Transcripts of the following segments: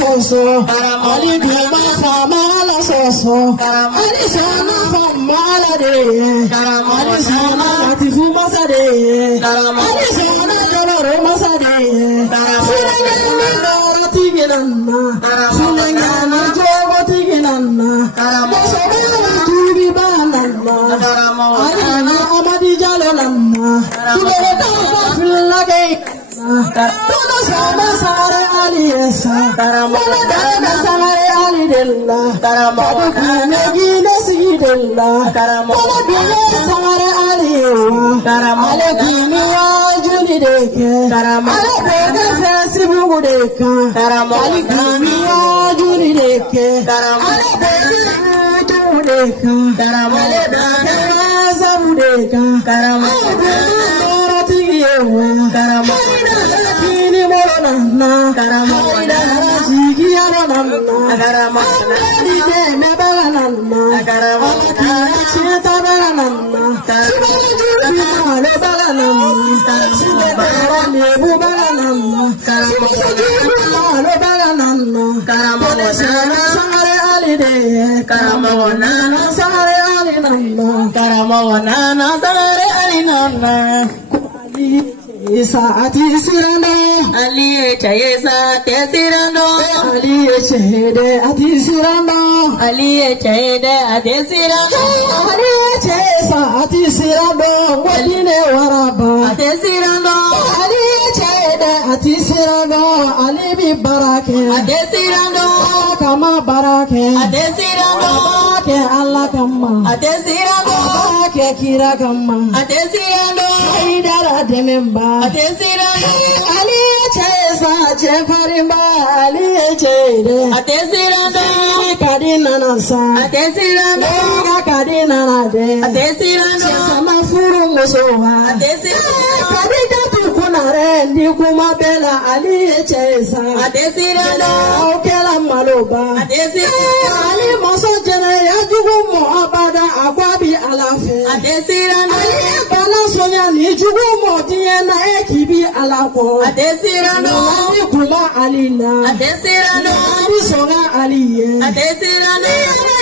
Ali Bima Famala Soso, Ali Sana Famala de, Ali Sana Tifu Masade, Ali Sana Joro Masade, Sunangana Tiginana, Sunangana Jogo Tiginana, Mosana Tubi Banana, Alana Amadi Jalanama, Tuleta Filage. Tono sama sare aliyesa, tono dana sare alidella, tono kine gine sidella, tono gine sare aliyewa, ale kine wajuni deke, ale bega fesi bugu deka, ale kine wajuni deke, ale bega tumu deka, ale bega zabu deka, ale bega tigiyewa, na karama na jigiya na karama di de me balana na karama cheta balana na karama le balana cheta le bu balana karama le balana karama sare ali de karama na sare ali na karama na sare ali na Saati sirando, Ali chaye saati sirando, Ali chede ati sirando, Ali chede ati sirando, Ali chaye saati sirando, waline waraba ati sirando, Ali chede ati sirando, Ali bi barake ati sirando, kama barake ati sirando, ke Allah kama ati sirando, ke kira kama ati sirando, idara dememba. Atesirando, Ali Chesa, Chefarimba, Ali Chede, Atesirando, Kadina Nasa, Atesirando, Kadina Nade, Atesirando, Samafuru Musoha, Atesirando, Kadita Tukunare, Nikuma Bella, Ali Chesa, Atesirando, Okela Maloba, Atesirando, Ali Moso Jene, Yajugumo Abada, Agwabi Alafe, Atesirando, Bala Sonia, Nijugumo, Diana. Kibi alako atesirano kuma alina atesirano bisonga aliye atesirano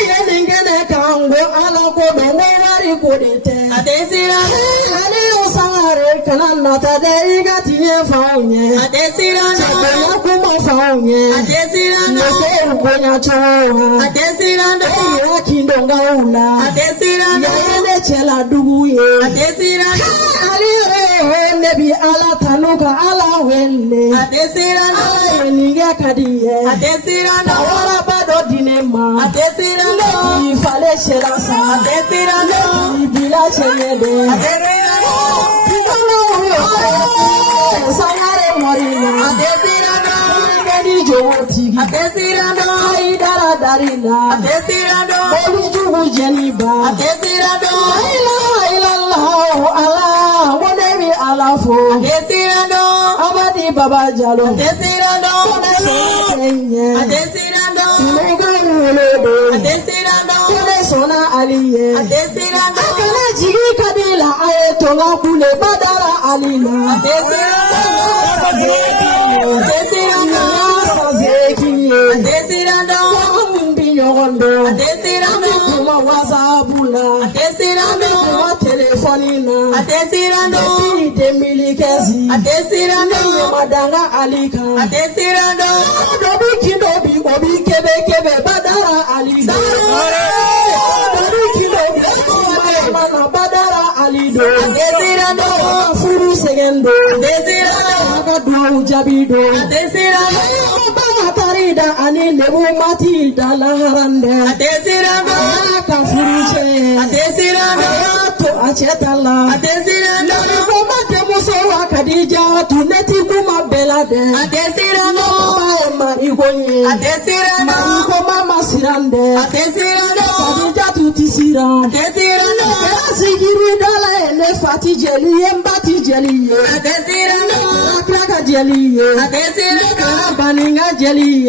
yenengene kango alako dongo wari kodete atesirano ali osangare kanana tade igatiye faunye atesirano kuma faunye atesirano se ukonya chowa atesirano yakindonga ula atesirano yene chela duguye atesirano ali Nebi ala tanuka ala wende atesirano ninge kadiye atesirano wala bado dinema atesirano ifale shelasa atesirano ibila chede atesirano sayare morina atesirano ngedi jowoti atesirano idara darina atesirano bolu jugu jeniba atesirano ila Allah Alafo, Adesirando, Abadi Baba Jalo, Adesirando, Adesirando, Adesirando, Sona Aliye, Adesirando, Akana Jigi Kadila Ayetola Kule Badara Alina, Adesirando, Adesirando, Mbinyondo, Adesirando, Kuma Wazabula, Adesirando, Telefonina, Adesirando, Demilikezi, Adesirando, Madanga Alika, Adesirando, Dobi Kidobi, Obi Kebe Kebe, Badara Alida, Dobi Kidobi, Badara Alido, Adesirando, Furu Segendo, Adesirando, Agadu Jabido, Adesirando, Batarida, Ani Nebu Mati, Dalaharande, Adesirando, Kafuru Se, Adesirando, Achetala, Adesirando, Musowa Kadija, Tuneti Kuma Belade, Adesirando, Marigoye, Adesirando, Mama Sirande, Adesirando, Kadija siran sigiri dala ele fati jeli embati jeli kira ka jeli kara baninga jeli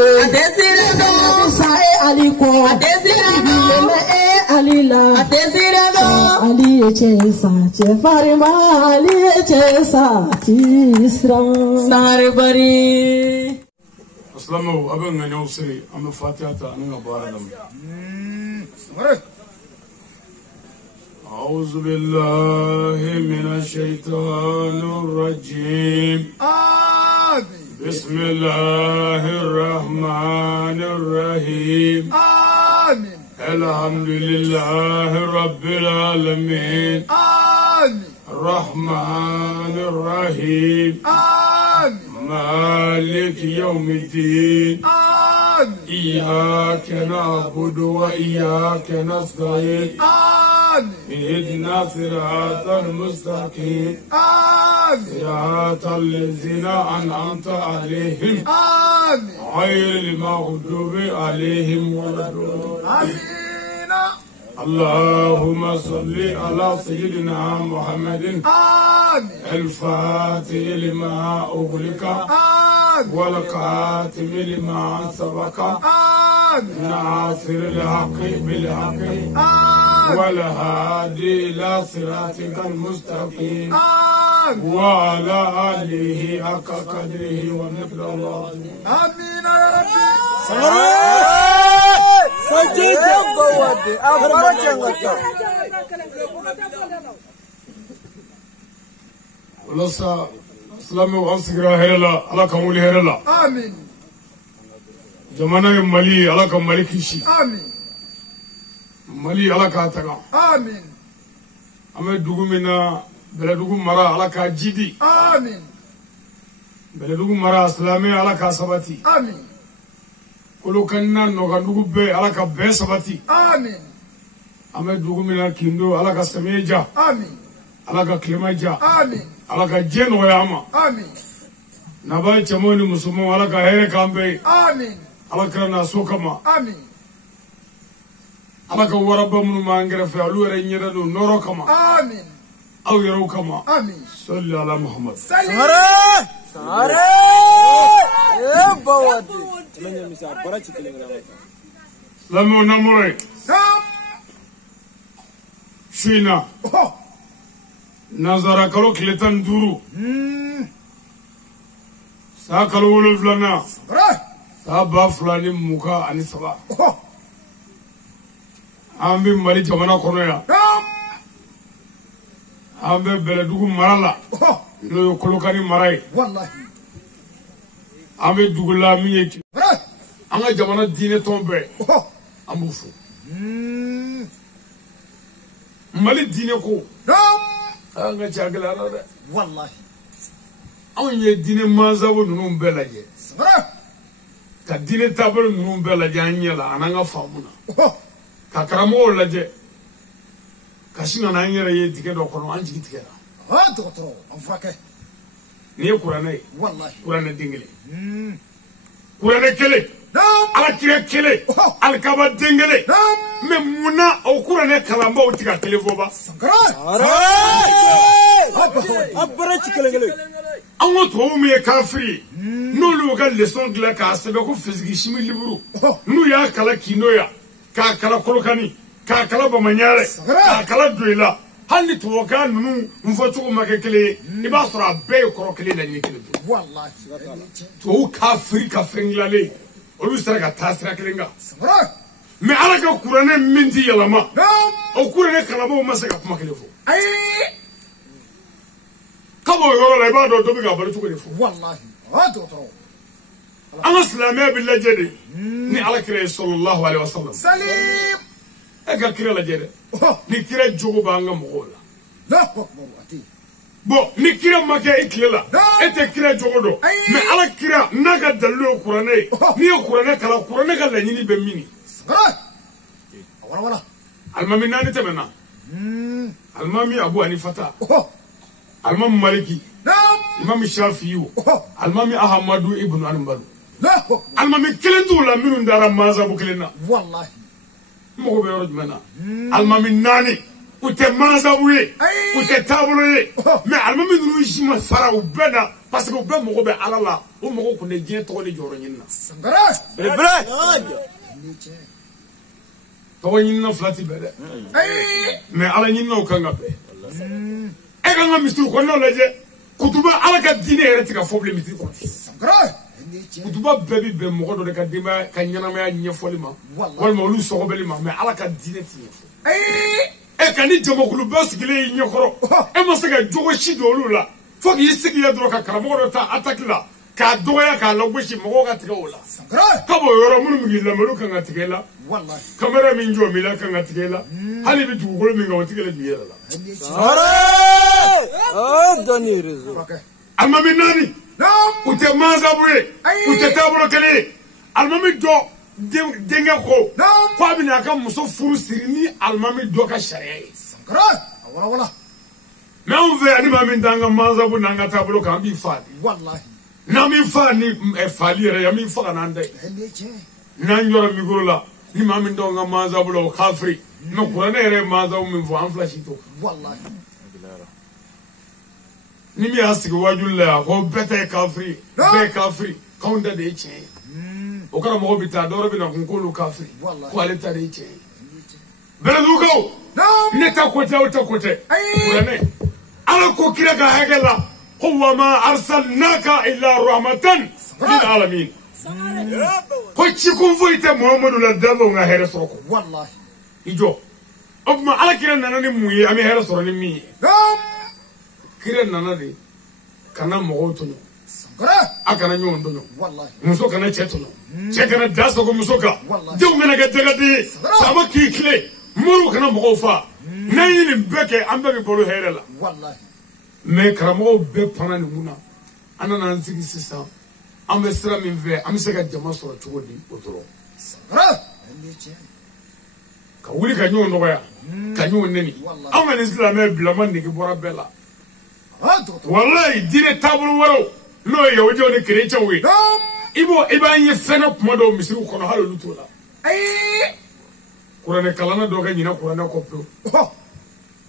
sae aliko bileme alila ali chesa chefarima ali chesa tisra sare bari Assalamu abin ga nyausiri amma fatiha ta nan bara da mu أعوذ بالله من الشيطان الرجيم بسم الله الرحمن الرحيم الحمد لله رب العالمين الرحمن الرحيم مالك يوم الدين إياك نعبد وإياك نستعين اهدنا صراط المستقيم صراط الذين أنعمت عليهم غير المغضوب عليهم ولا الضالين اللهم صل على سيدنا محمد الفاتح لما أغلق والخاتم لما سبق ناصر الحق بالحق والهادي إلى صراطك المستقيم وعلى آله حق قدره ومقداره آمين يا ربي ولسا سلام وانسكرا هرلا على كمولي هرلا آمين جمانا مالي على كمالي كيشي آمين مالي على كاتغا آمين أما دوغمنا بلدوغ مرا على كجدي آمين بلدوغ مرا اسلامي على كسبتي آمين كلو كنا نوغندوغ بي على كبي سبتي آمين أما دوغمنا كيندو على كسميجا آمين على كلمجا آمين على كجن وياما آمين نباي تموني مسلمو على كهير كامبي آمين على كرنا سوكما آمين على كورب من ما انغرا فعلو رنيرو نورو كما آمين أو يرو كما آمين صلى على محمد سارة يا بوادي لما نمري شينا نظر كلو كلتان دورو ساكلو ولفلنا سابا فلاني موكا أني سبا أمبي مالي جمانا كونيا أمبي بلدوغو مرالا نو يكلو كاني مراي والله أمبي دوغلا ميجي أنا جمانا ديني تومبي أمبوفو مالي ديني كو أنا جاكلا رأي والله أنا يديني مازاو نون بلاجي كديني تابل نون بلاجي أنيلا أنا غفامنا كاكرامو لاجي كاشينا نانيرا يديكي دوكونو أنجي كتيرا دكتور أنفاكي نيه كوراني والله كوراني دينجلي كوراني كلي على كيرا كلي على كابا دينجلي ممنا أو كوراني كلامبا وتيكا تليفوبا أبرة كلي أنا تومي كافري نولو كان لسون كلا كاسبكو فيزيكي شمي لبرو نو يا كلا كينويا كلا كولوكاني كلا بمانياري كلا دويلا هل نتوقع نو نفتوه مككلي نبصر أبي كروكلي لنيكلي والله تو كافري لالي ولوسرك تاسرك كلينغا ما على كوراني منتي يلاما أو كوراني كلامه ما سكت مكليفو أي كابو يقول لا يبادو دوبي قبل تقوليفو والله هذا ترى أنا سلامي بالله جدي ني على كريه صلى الله عليه وسلم سليم أكا كريه لجدي ني كريه جوجو بانغا مغولا لا أكبر أتي بو ني كريه مكا إكليلا إنت كريه جوجو دو ما على كريه ناقا دلو كوراني ني كوراني كلا كوراني كلا نيني بميني ولا المامي ناني تمنا المامي أبو حنيفة المام مالكي المام الشافعي المام أحمد ابن حنبل المام كلن دولا منو دارا مازا بكلنا والله mo be yoro jumena almami nani ute manzabuye ute tabuloye mais almami dunu jima fara u bena parce que u be mo be alala o mo ko ne je to le joro nyina sangara to nyina flati bele mais ala nyina o kanga be e kanga mistu ko no leje kutuba ala ka dine ere tika foble mistu ko sangara kutuba bebi be mo do de ka dimba ka nyana ma nyefoli ma walma olu so ko beli ma mais ala ka dine ti nyefo e kani jamakulu basigile nyokoro e mo se ka jogo shi do olu la fo ki sigi ya dro ka karamo do ta attaque la ka doya ka logboshi mo ka tika ola ka bo yoro mun mi la mo kan tika la wallahi kamera min jo mi la kan tika la hali bi dugolo min ga tika la biya la doni rezo amma min nani ute manzabuye ute tabulo kale almami do denga ko ko abina ka muso furu sirini almami do ka sharia sangara wala mais on veut anima min danga manzabu nanga tabulo kan bi fa wallahi na mi fa ni fali re ya mi fa nan dai nan yoro mi gorola ni ma min do nga manzabu lo khafri no qur'ane re manzabu min fo an flashi to wallahi ni mi asigi wajulla ko bete kafri be kafri kaunda de che o kara mo bita doro bina kun ko kafri ko ale ta de che bele du ko ne ta ko ta ko te qur'ane ala ko kira ga hagala huwa ma arsalnaka illa rahmatan lil alamin ko ci kun foite muhammadu la dalo nga here soko wallahi ijo obma ala kira nanani muyi ami here soro ni mi kire nana de kana mo to no sangara akana nyon do no wallahi muso kana cheto no che kana daso ko muso ka de ngana ga daga de sama ki kle muru kana mo fa nayi ni beke ambe bolo here la wallahi mais karamo be pana ni muna anana nsigi sisa ambe sira min ve amse ka jama soro chogodi otoro sangara ka wuli ka nyon no ya ka nyon neni amma ni islam e blaman ni ki bora bela wallahi dine tabul waro no yawdi on chrétien we ibo ibanye fena kuma do misiru kono halo lutola kurane kalana do ga nyina kurane ko pro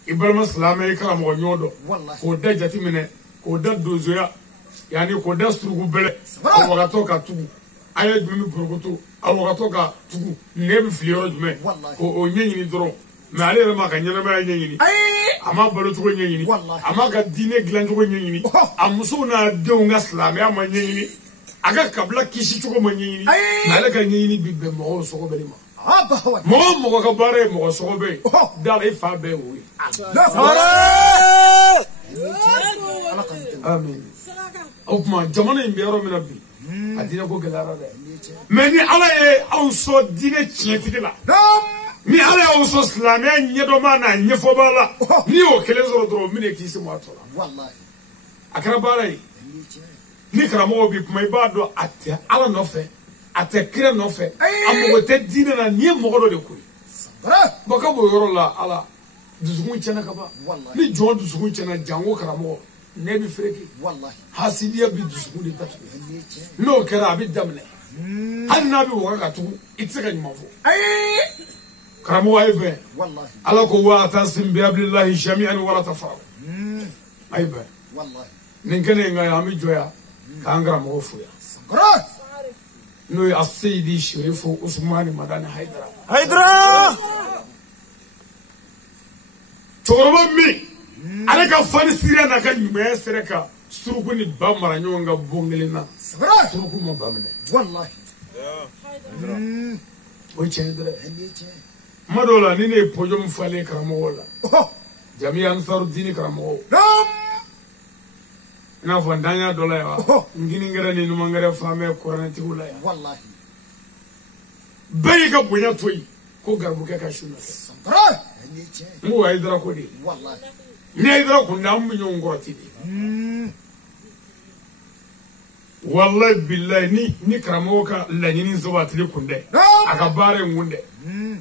ibrahim islam e kala mo nyodo ko da jati mine ko da dozoya yani ko da strugu bele ko wagato ka tugu aye dumi progoto awagato ka tugu nebi flioro jume ko o nyenyini doro mais ale ma ka nyana ma nyenyini ama balo tugo nyenyini ama ka dine glan tugo nyenyini amuso na deunga islam ya ma nyenyini aga kabla kishi tugo ma nyenyini ale ka nyenyini bibbe mo so ko bele ma mo ka bare mo so ko be dale fa be wi amin opma jamana imbero mina bi adina ko gelara de mais ni ala e aw so dine chietila ni ala aw so islamia nyedo mana nyefo bala ni o kele zoro dro mine kisi mo atola wallahi akara bare ni kramo bi puma ibado ate ala no fe ate kire no fe amogo te dine na ni mo godo de kuri baka bo yoro la ala dusugun chena kaba ni jon dusugun chena jango kramo ne bi freki wallahi hasidiya bi dusugun de tatu no kera bi damne hanna bi waka tu itsaka ni mafo kramo aybe wallahi ala ko wa tasim bi ablillahi jami'an wala tafaru aybe wallahi ninkene nga ami joya kangra mo fuya sangara no asidi sherifu usmani madani haydra choroba mi ala ka fani sira na ka nyume sereka surugu ni bamara nyonga bongelena sangara surugu mo bamne wallahi o chendre madola ni ne pojom fale kramo wala jami ansar dini kramo na fondanya dola ya ngini ngara ni numangara fame koranti wala ya wallahi bayi ka bonya toyi ko garbuke ka shuna sangara mu aidra ko di wallahi ni aidra ko ndam nyongoti di wallahi billahi ni kramo ka lanyini zobatili kunde aka bare ngunde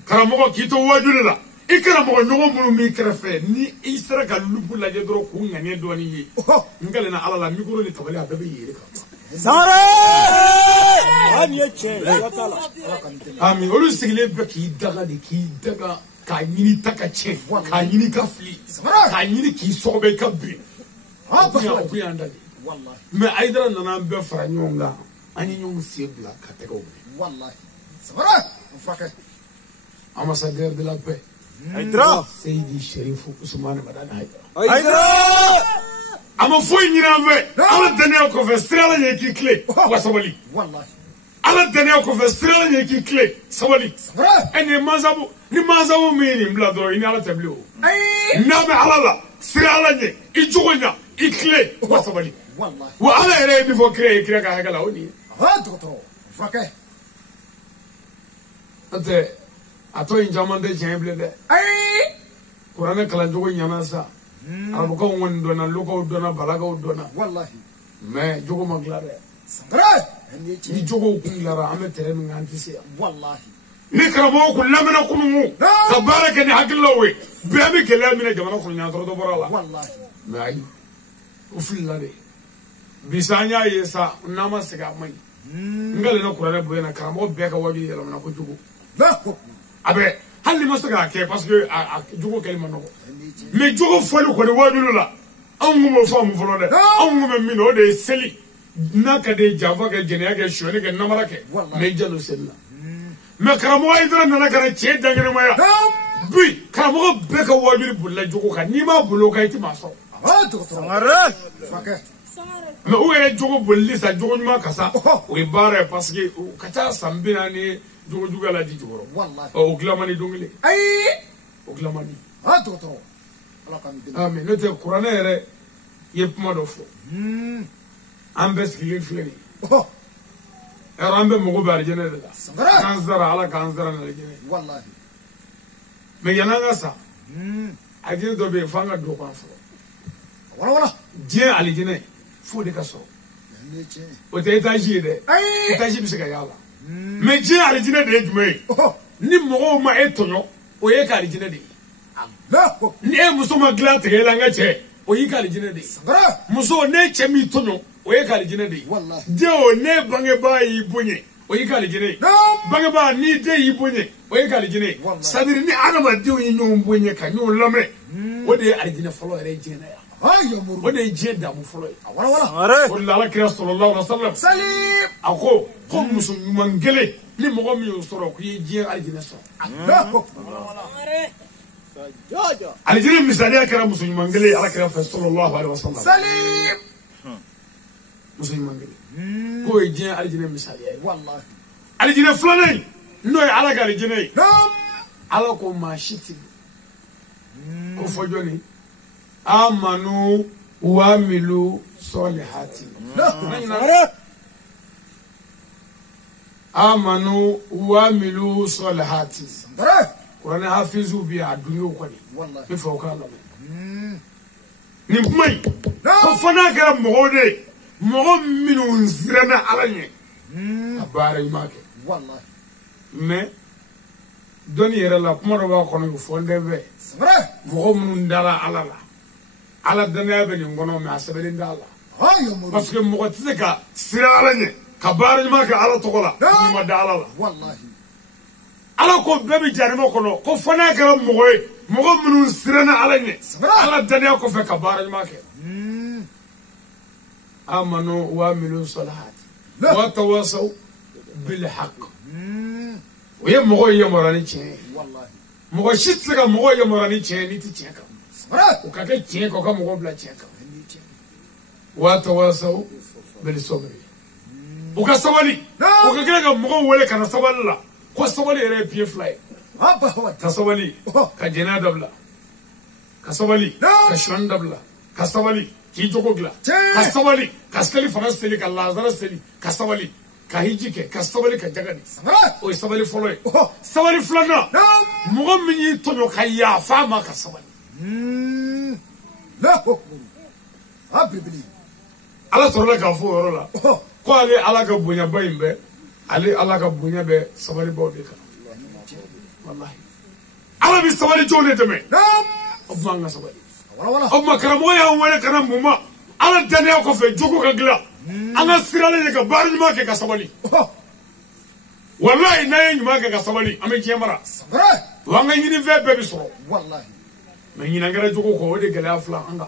kramo kito wajulila ikramo nyogo mulu mi krefe ni isra ka lubu la jedro ko ngane doni yi ngale na ala la mi goro ni tabali ababe yiri ka Sare! Ami olu sigilen bɛ k'i daga de k'i daga k'a ɲini ta ka tiɲɛ k'a ɲini ka fili k'a ɲini k'i sɔgɔbɛ i ka bin o kun y'an da de mais Hayidara nana an bɛɛ fara ɲɔgɔn kan an ye ɲɔgɔn sen bila ka tɛgɛw minɛ ambassadeur de la paix Hayidara Seydi Cherifou Ousmane Madani Hayidara a ma foyi ɲini an fɛ ala danaya kɔfɛ sira la ɲɛ k'i tilen wa sabali ala danaya kɔfɛ sira la ɲɛ k'i tilen sabali ni mansabu min ye nin bila dɔrɔn i ni ala tɛ bilen o n'a bɛ ala la sira la ɲɛ i jogo ɲa i tilen wa sabali wa ala yɛrɛ ye min fɔ kira ye kira ka hakɛ la o nin ye n'o tɛ a tɔ in caman tɛ tiɲɛ bilen dɛ kuranɛ kalancogo ɲana sa arabukaw kɔni dɔnna lukaw dɔnna balakaw dɔnna mais jogo ma dilan dɛ ni jogow kun dilara an bɛ terrain min kan an tɛ se yan ni karamɔgɔw kun lamɛnna kunungun ka baara kɛ ni hakililaw ye bɛɛ bɛ gɛlɛya minɛ jamana kɔnɔ ɲaatɔrɔ dɔ bɔra la mais ayi o filila de bisa an y'a ye sa n'an ma segin a ma ɲi n kɛlen kuranɛ bonya karamɔgɔ bɛɛ ka wajibi yɛlɛmana kojugu a bɛ hali ni ma se k'a kɛ parce que a jogo kɛli ma nɔgɔ mais jogo fɔli kɔni wajibi la anw kun m'o fɔ mun fɔlɔ dɛ anw kun bɛ min na o de ye seli n'a ka di janfa kɛ jɛnɛya kɛ sonyali kɛ namara kɛ mais i janto seli la mais karamɔgɔ Hayidara nana ka na cɛ dankɛnɛmaya bi karamɔgɔ bɛɛ ka wajibi bolila jogo kan n'i m'a boli o kan i tɛ maa sɔrɔ mais u yɛrɛ jogo bolili sa jogo ɲuman ka sa o ye baara ye parce que o ka ca san 40 jogo juguya la di jukɔrɔ o dilan man di don kelen o dilan man di mais n'o tɛ kuranɛ yɛrɛ ye kuma dɔ fɔ an bɛɛ sigilen filɛ nin ye yɔrɔ an bɛɛ mago bɛ alijinɛ de la k'an sara ala k'an sara ni alijinɛ mais yan'an ka sa alijinɛ dɔ bɛ yen f'an ka don k'an fɔlɔ diɲɛ alijinɛ f'o de ka sɔrɔ o tɛ étage ye dɛ étage bɛ se ka y'a la mais diɲɛ alijinɛ de ye jumɛn ye ni mɔgɔw ma e tɔɲɔ o ye ka alijinɛ de ye ni e muso ma dilan tigɛ la n ka cɛ o y'i ka alijinɛ de ye muso ne cɛ min tɔɲɔ o ye ka alijinɛ de ye den ne bangebaa y'i bonya o y'i ka alijinɛ ye bangebaa ni den y'i bonya o ye ka alijinɛ ye c'est à dire ni adamadenw ye ɲɔgɔn bonya ka ɲɔgɔn lamɛn o de ye alijinɛ fɔlɔ yɛrɛ ye diɲɛ na yan o de ye diɲɛ damu fɔlɔ ye o de la ala kira sallallahu alaihi wa sallam a ko muso ɲuman kelen ni mɔgɔ min y'o sɔrɔ k'i ye diɲɛ alijinɛ sɔrɔ alijinɛ misaliya kɛra muso ɲuman kelen ala kira fɛ sallallahu alaihi wa sallam muso ɲuman kelen k'o ye diɲɛ alijinɛ misaliya ye alijinɛ filanan n'o ye ala ka alijinɛ ye ala ko maa si tɛ ko fɔ jɔnni amanu wa amilu solihati amanu wa amilu solihati kuranɛ hafizu bi a dunyo kɔni i fɔ k'a lamɛn nin kuma in ko fɔ n'a kɛra mɔgɔw de ye mɔgɔ minnu siranna ala ɲɛ a baara ɲuman kɛ mais dɔnni yɛrɛ la kuma dɔ b'a kɔnɔ fɔ n tɛ fɛ mɔgɔ minnu dara ala la ala danaya bɛ nin kɔnɔ mais a sɛbɛnnen t'a la parce que mɔgɔ tɛ se ka siran ala ɲɛ ka baara ɲuman kɛ ala tɔgɔ la n'i ma da ala la ala ko bɛɛ bɛ janima kɔnɔ ko fɔ n'a kɛra mɔgɔ ye mɔgɔ minnu siranna ala ɲɛ ala danaya kɔfɛ ka baara ɲuman kɛ amanu wa amilu solihati wa tawasaw bil haqq o ye mɔgɔ ye yamaruya ni tiɲɛ ye mɔgɔ si tɛ se ka mɔgɔ yamaruya ni tiɲɛ ye n'i tɛ tiɲɛ kan o ka kɛ tiɲɛ kan o ka mɔgɔ bila tiɲɛ kan wa tawasaw bil sabri o ka sabali o ka kɛ ka mɔgɔw wele ka na sabali la ko sabali yɛrɛ ye pied fila ye ka sabali ka jɛnɛya dabila ka sabali ka suɲɛni dabila ka sabali k'i jogo dilan ka sabali ka seli fana seli ka lazara seli ka sabali ka hiji kɛ ka sabali ka jaga di o ye sabali fɔlɔ ye sabali filanan mɔgɔ min y'i tɔɲɔ ka yafa ma ka sabali ala sɔrɔla k'a fɔ o yɔrɔ la ko ale ala ka bonyaba in bɛɛ ale ala ka bonya bɛ sabalibaw de kan walahi ala bɛ sabali jɔnw de dɛmɛ o tuma an ka sabali o tuma karamɔgɔ y'an wele ka na mun ma ala danaya kɔfɛ jogo ka dilan ana sirale ka bar nyuma ke ka sabali wallahi na nyuma ke ka sabali ame jemara wanga nyini ve be bisoro wallahi mais nyina ngara jogo ko de gala afla anga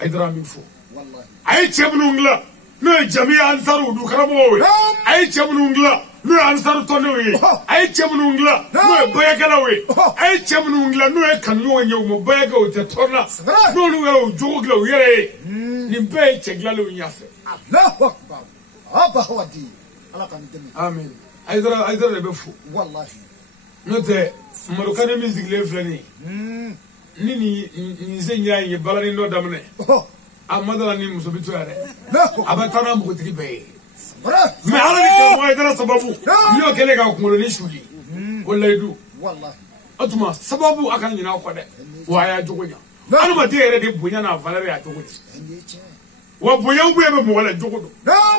ay dara mi fo wallahi ay chebnu ngla no jamia ansaru du karamo we ay chebnu ngla no ansaru tonne we ay chebnu ngla no bayakala we ay chebnu ngla no e kanyo nyew mo bayaka o te tonna no no we jogo gla we ni be chegla lo nyafe Allahu akbar aba hawadi ala kan demi amen ay dara be fo wallahi note marokane music le flani nini nzenya ye balani ndo damne amadala ni musobitu yare abatana mukutiki be me ala ni ko moy dara sababu yo kele ka ko ni shuli wallahi du wallahi atuma sababu akan nyina ko de waya jogonya alma de yere de bunya na valere ya jogonya wa bunya buye be mo wala jogodo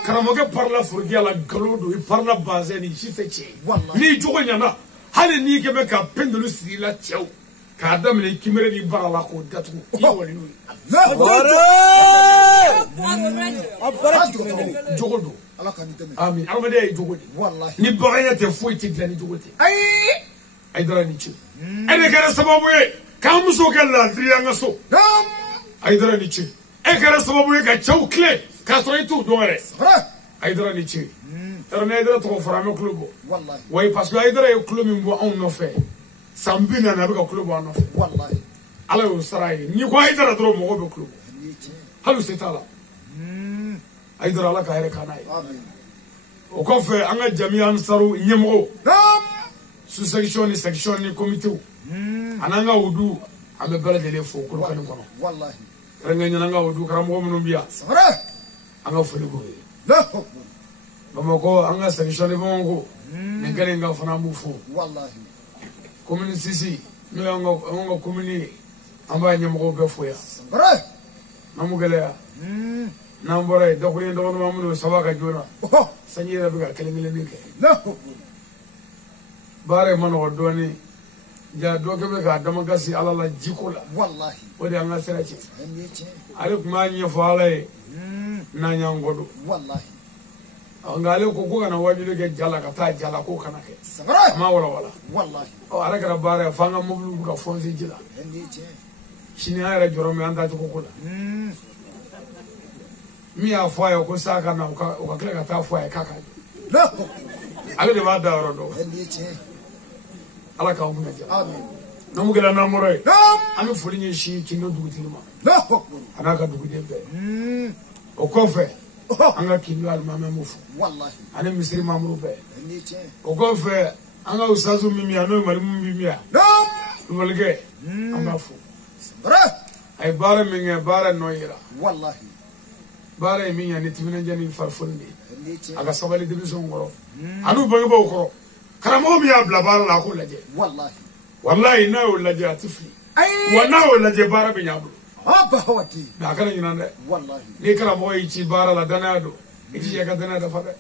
karamoge parla furgi ala galodo i parla bazeni shifeche ni jogonya na hali ni ke be ka pendulu sila chew ka adam ni kimere ni barala ko datu yawali jogodo ala kan demi amin alma de jogodi wallahi ni bagaya te foiti dani jogoti ay dara ni ci ene kala sababu ye ka muso kala drianga so ay dara ni ci e kala sababu ye ka chawkle ka so itu dore ay dara ni ci dara ne dara to farame klubo wallahi way parce que ay dara e klubo mi bo on no fe sambina na be ka klubo on no fe wallahi ala yo saray ni ko ay dara dro mo be klubo halu setala ay dara la ka here kanai amen o ko fe anga jami'an saru nyemo su section ni comité ananga wudu ambe bala dele fo ko kan kono wallahi renga nyanga wudu karamo mo biya anga fo ligo la bamako anga section ni bongo ngale nga fana mu fo wallahi commune sisi no anga commune amba nyamo be fo ya namu gele ya nambore dokuri ndo no mamuno sabaka jona sanyira biga kelengele ni ke la bare man o doni ja doke be ka damagasi alala jikola wallahi wodi anga seraci ale kuma nya faalay na nyangodo wallahi angale ko ko kana wajude ke jala ka ta jala ko kana ke ma wala wallahi o ara gara bare fanga moblu ka fonzi jila shini ara jorome anda to ko la mi afoya ko saka na o ka kle ka ta afoya kaka la ale de ba da rodo ala ka mu naja amen namu gela na moray ami fulinye shi kino dugutilima la anaka dugude be o kofe anga kino al mama mufu wallahi ane misiri mamuru be o kofe anga usazu mimi ano mari mimi ya walge anga fu ay bara minge bara noyira wallahi bara minya ni timina jani farfundi aga sabali dibiso ngoro anu bangi bo koro karamo mi abla bara la ko laje wallahi na o laje atifli wana o laje bara be nyablu aba hawati da kana nyina de wallahi ni karamo yi ci bara la danado iti ya ka danada fa be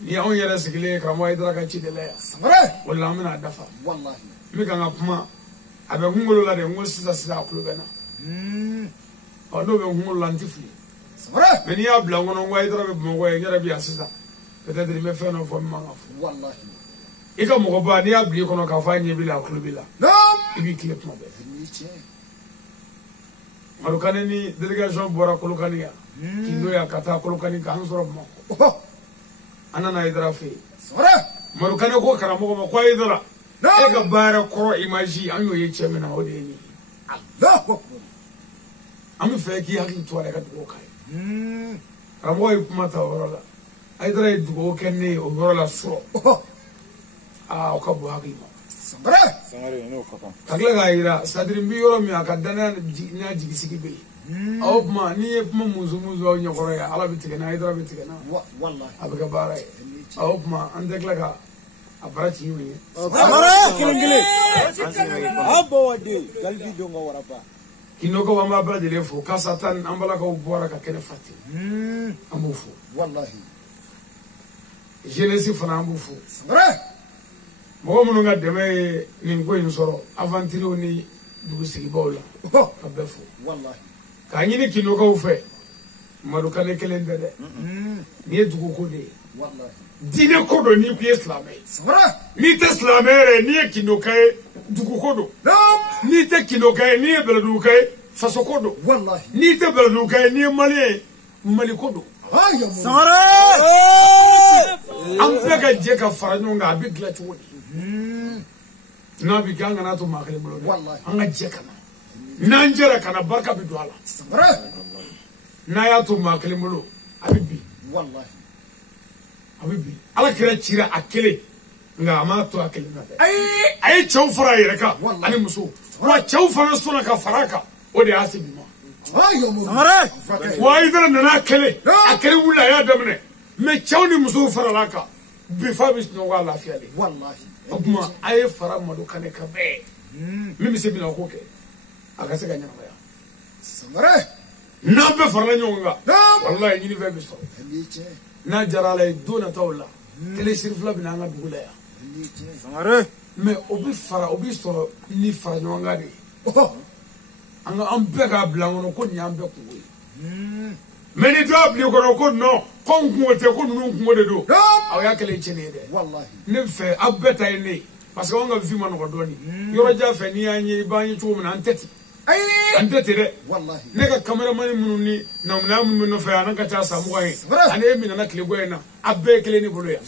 ni on yere sigile karamo ay dara ka ci de la wallahi mina dafa wallahi mi ka ngapuma abe ngolo la de ngol sisa akulo bena o do be ngolo la antifli mais ni abla ngono ngwa dara be mo ngwa nyara bi asisa peut-être il me fait un fond manga wallahi ika mo ba ni abli kono ka fa nyi bila akulo bila ibi clip mo be marukane ni délégation bora kolokania kindo ya kata kolokani ka hansoro mo anana idara fe marukane ko karamo ko ko idara e ga bara koro imaji anyo ye chemena odeni Allahu ami fe ki hakli to ala ka do kai ramo e kuma ta wala idara e do kenne o wala so o ka bo hakli mo Sangare no kaka. agla ga ira sadri mbi yoro mi akadana na jigisigi be o ma ni e ma muzu o nyokoro ya ala bitige na idara bitige na wallahi abaga bara o ma ande klaga abarati yuni Sangare kilingile. Abo wadi galbi donga warapa. kinoko wamba ba de lefo ka satan ambala ka bora ka kene fati amufu wallahi jenesi fana amufu mo mo nga deme ni ngoy nsoro avantiro ni dugu sigi bawla ka befo wallahi ka nyini kinoko ufe malukane kelen tɛ dɛ ni ye dugu ko de ye diinɛ ko don n'i ye silamɛ ye n'i tɛ silamɛ yɛrɛ n'i ye kindoka ye dugu ko don n'i tɛ kindoka ye n'i ye bɛlɛduguka ye faso ko don n'i tɛ bɛlɛduguka ye n'i ye maliyɛn ye mali ko don an bɛɛ ka jɛ ka fara ɲɔgɔn kan a bɛ dilan cogo di n'a bɛ kɛ an kana to maa kelen bolo dɛ an ka jɛ ka na n'an jɛra ka na barika bɛ don a la n'a y'a to maa kelen bolo a bɛ bin a bɛ bin ala kira cira a kelen nka a m'a to a kelen na dɛ a ye cɛw fara a yɛrɛ kan ani musow wa cɛw fana sɔnna ka fara a kan o de y'a se bi ma wa Hayidara nana a kelen wuli a y'a daminɛ mɛ cɛw ni musow farala a kan bi fa bɛ sunɔgɔ a lafiya de o tuma a ye fara Malokane kan bɛɛ min bɛ se bila ko kɛ a ka se ka ɲɛnamaya n'an bɛɛ farala ɲɔgɔn kan walayi ɲinifɛn bɛ sɔrɔ n'a diyara ala ye don nataw la télé sirifila bɛ na an ka dugu la yan mɛ o bɛ sɔrɔ ni fara ɲɔgɔn kan de ye an bɛɛ k'a bila an kɔnɔ ko nin y'an bɛɛ kungo ye mɛ ni dɔ y'a bila i kɔnɔ ko non ko n kungo tɛ ko ninnu kungo de don aw y'a kɛlen tiɲɛni ye dɛ ne fɛ aw bɛɛ ta ye ne ye parce que anw ka vie ma nɔgɔ dɔɔnin yɔrɔjan fɛ n'i y'an ye i b'an ye cogo min na an tɛ ten an tɛ ten dɛ ne ka kameramani minnu ni namunaya minnu bɛ nɔfɛ yan n'an ka ca san 20 ye ani e min nana tile bɔ yen na a bɛɛ ye kelen ne bolo yan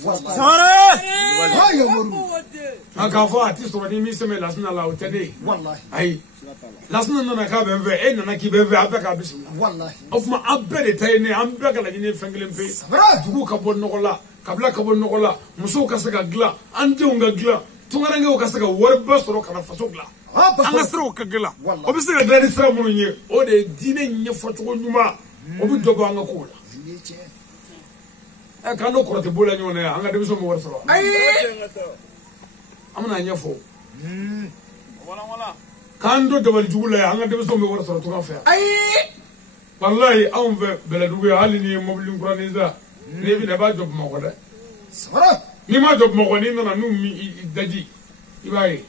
k'a fɔ a tɛ sɔrɔ ni min sɛbɛn lasina la o tɛ ne ye ayi lasina nana k'a bɛ n fɛ e nana k'i bɛ n fɛ a bɛɛ k'a bisimila o tuma an bɛɛ de ta ye ne ye an bɛɛ ka laɲini ye fɛn kelen pe dugu ka bɔ nɔgɔ la kabila ka bɔ nɔgɔ la musow ka se ka dilan an denw ka dilan tungarankew ka se ka wariba sɔrɔ ka na faso dilan an ka siraw ka dilan o bɛ se ka dilan ni sira minnu ye o de ye diinɛ ɲɛfɔcogo ɲuman o bɛ dɔ bɔ an ka kow la k'an n'o kɔrɔtɛ b'o la ɲɔgɔn na yan an ka denmisɛnw bɛ wari sɔrɔ an bɛna ɲɛfɔ k'an to dabalijugu la yan an ka denmisɛnw bɛ wari sɔrɔ tunga fɛ yan walayi anw fɛ bɛlɛdugu yan hali ni ye mobili kuranin san n'i bɛna i b'a jɔ Bamakɔ dɛ n'i m'a jɔ Bamakɔ n'i nana n'u daji i b'a ye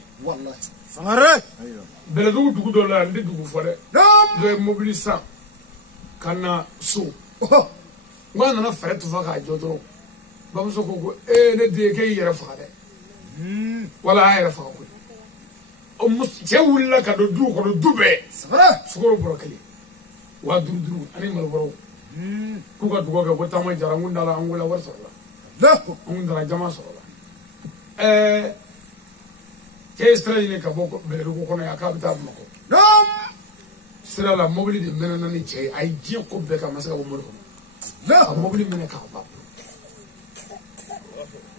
bɛlɛdugu dugu dɔ la n tɛ dugu fɔ dɛ dɔ ye mobili san ka na so n ko a nana fɛɛrɛ tufa k'a jɔ dɔrɔn bamuso ko ne den k'e y'i yɛrɛ faga dɛ wala a y'a yɛrɛ faga koyi cɛ wulila ka don du kɔnɔ du bɛɛ sukaro bɔrɔ kelen 5000 ani malobɔrɔw k'u ka dugawu kɛ ko taama jara n ko dala an wulila wari sɔrɔla an kun dara jama sɔrɔla cɛ ye sira ɲini ka bɔ bɛlɛdugu kɔnɔ yan k'a bɛ taa Bamakɔ sira la mobili de mɛnɛna ni cɛ ye a ye diɲɛ ko bɛɛ kɛ a ma se ka bɔ mobili kɔnɔ ka mobili minɛ k'a ba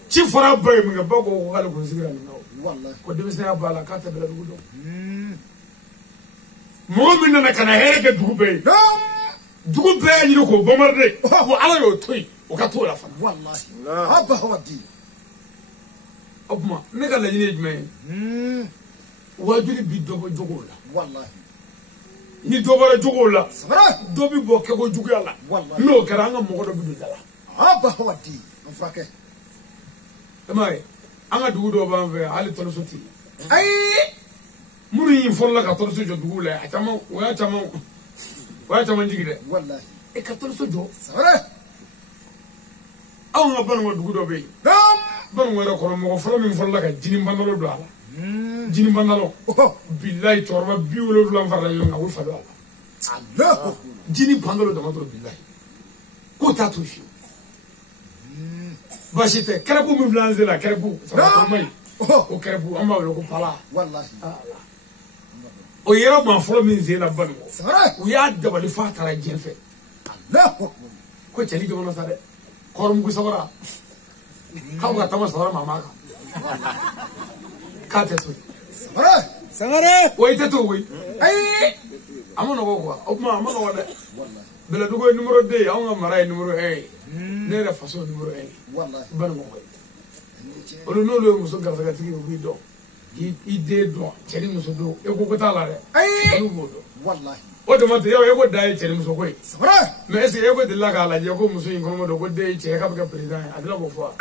ci fɔra ba ye min kɛ ba ko k'ale kun sigira nin na ko denmisɛnya b'a la k'a tɛ bɛlɛdugu dɔn mɔgɔ min nana ka na hɛrɛ kɛ dugu bɛɛ ye dugu bɛɛ y'a ɲini k'o bombarder wa ala y'o to yen o ka t'o la fana o tuma ne ka laɲini ye jumɛn ye wajuli bi dɔ bɔ jogow la ni dɔ bɔra jogow la dɔ bi bɔ kɛko juguya la n'o kɛra an ka mɔgɔ dɔ bi don da la e m'a ye an ka dugu dɔw b'an fɛ hali tɔliso tɛ yen minnu y'i fɔlɔla ka tɔliso jɔ duguw la a caman o y'a caman jigi dɛ e ka tɔliso jɔ anw ka Banɔgɔ dugu dɔ bɛ yen Banɔgɔ yɛrɛ kɔnɔ mɔgɔ fɔlɔ min fɔlɔla ka jini bandalo don a la jini bandalo bilayi cɛkɔrɔba 70 farala ɲɔgɔn kan o fa don a la jini bandalo dama dɔrɔn bilayi k'o t'a to fiyewu baasi tɛ kɛrɛbu min filɛ an sen la kɛrɛbu sabatɔ ma ɲi o kɛrɛbu an b'a wele ko pala o yɛrɛ maa fɔlɔ min sen na Banɔgɔ u y'a dabali f'a taara diɲɛ fɛ ko cɛli jamana sa dɛ kɔrɔmugu sabara k'aw ka taama sabara maa kan k'a tɛ to yen o i tɛ to o ye a ma nɔgɔ quoi o tuma a ma nɔgɔ dɛ bɛlɛdugu ye numéro 2 ye anw ka mara ye numéro 1 ye ne yɛrɛ faso ye numéro 1 ye Banɔgɔ ye olu n'olu ye muso garisɛgɛtigi ye u b'i dɔn k'i den dɔn cɛ ni muso don e ko t'a la dɛ olu b'o dɔn o de ma to e ko da ye cɛ ni muso ko ye mais est ce que e ko delila k'a lajɛ ko muso in kɔnɔma don ko den ye cɛ k'a bɛ kɛ président ye a delila k'o fɔ wa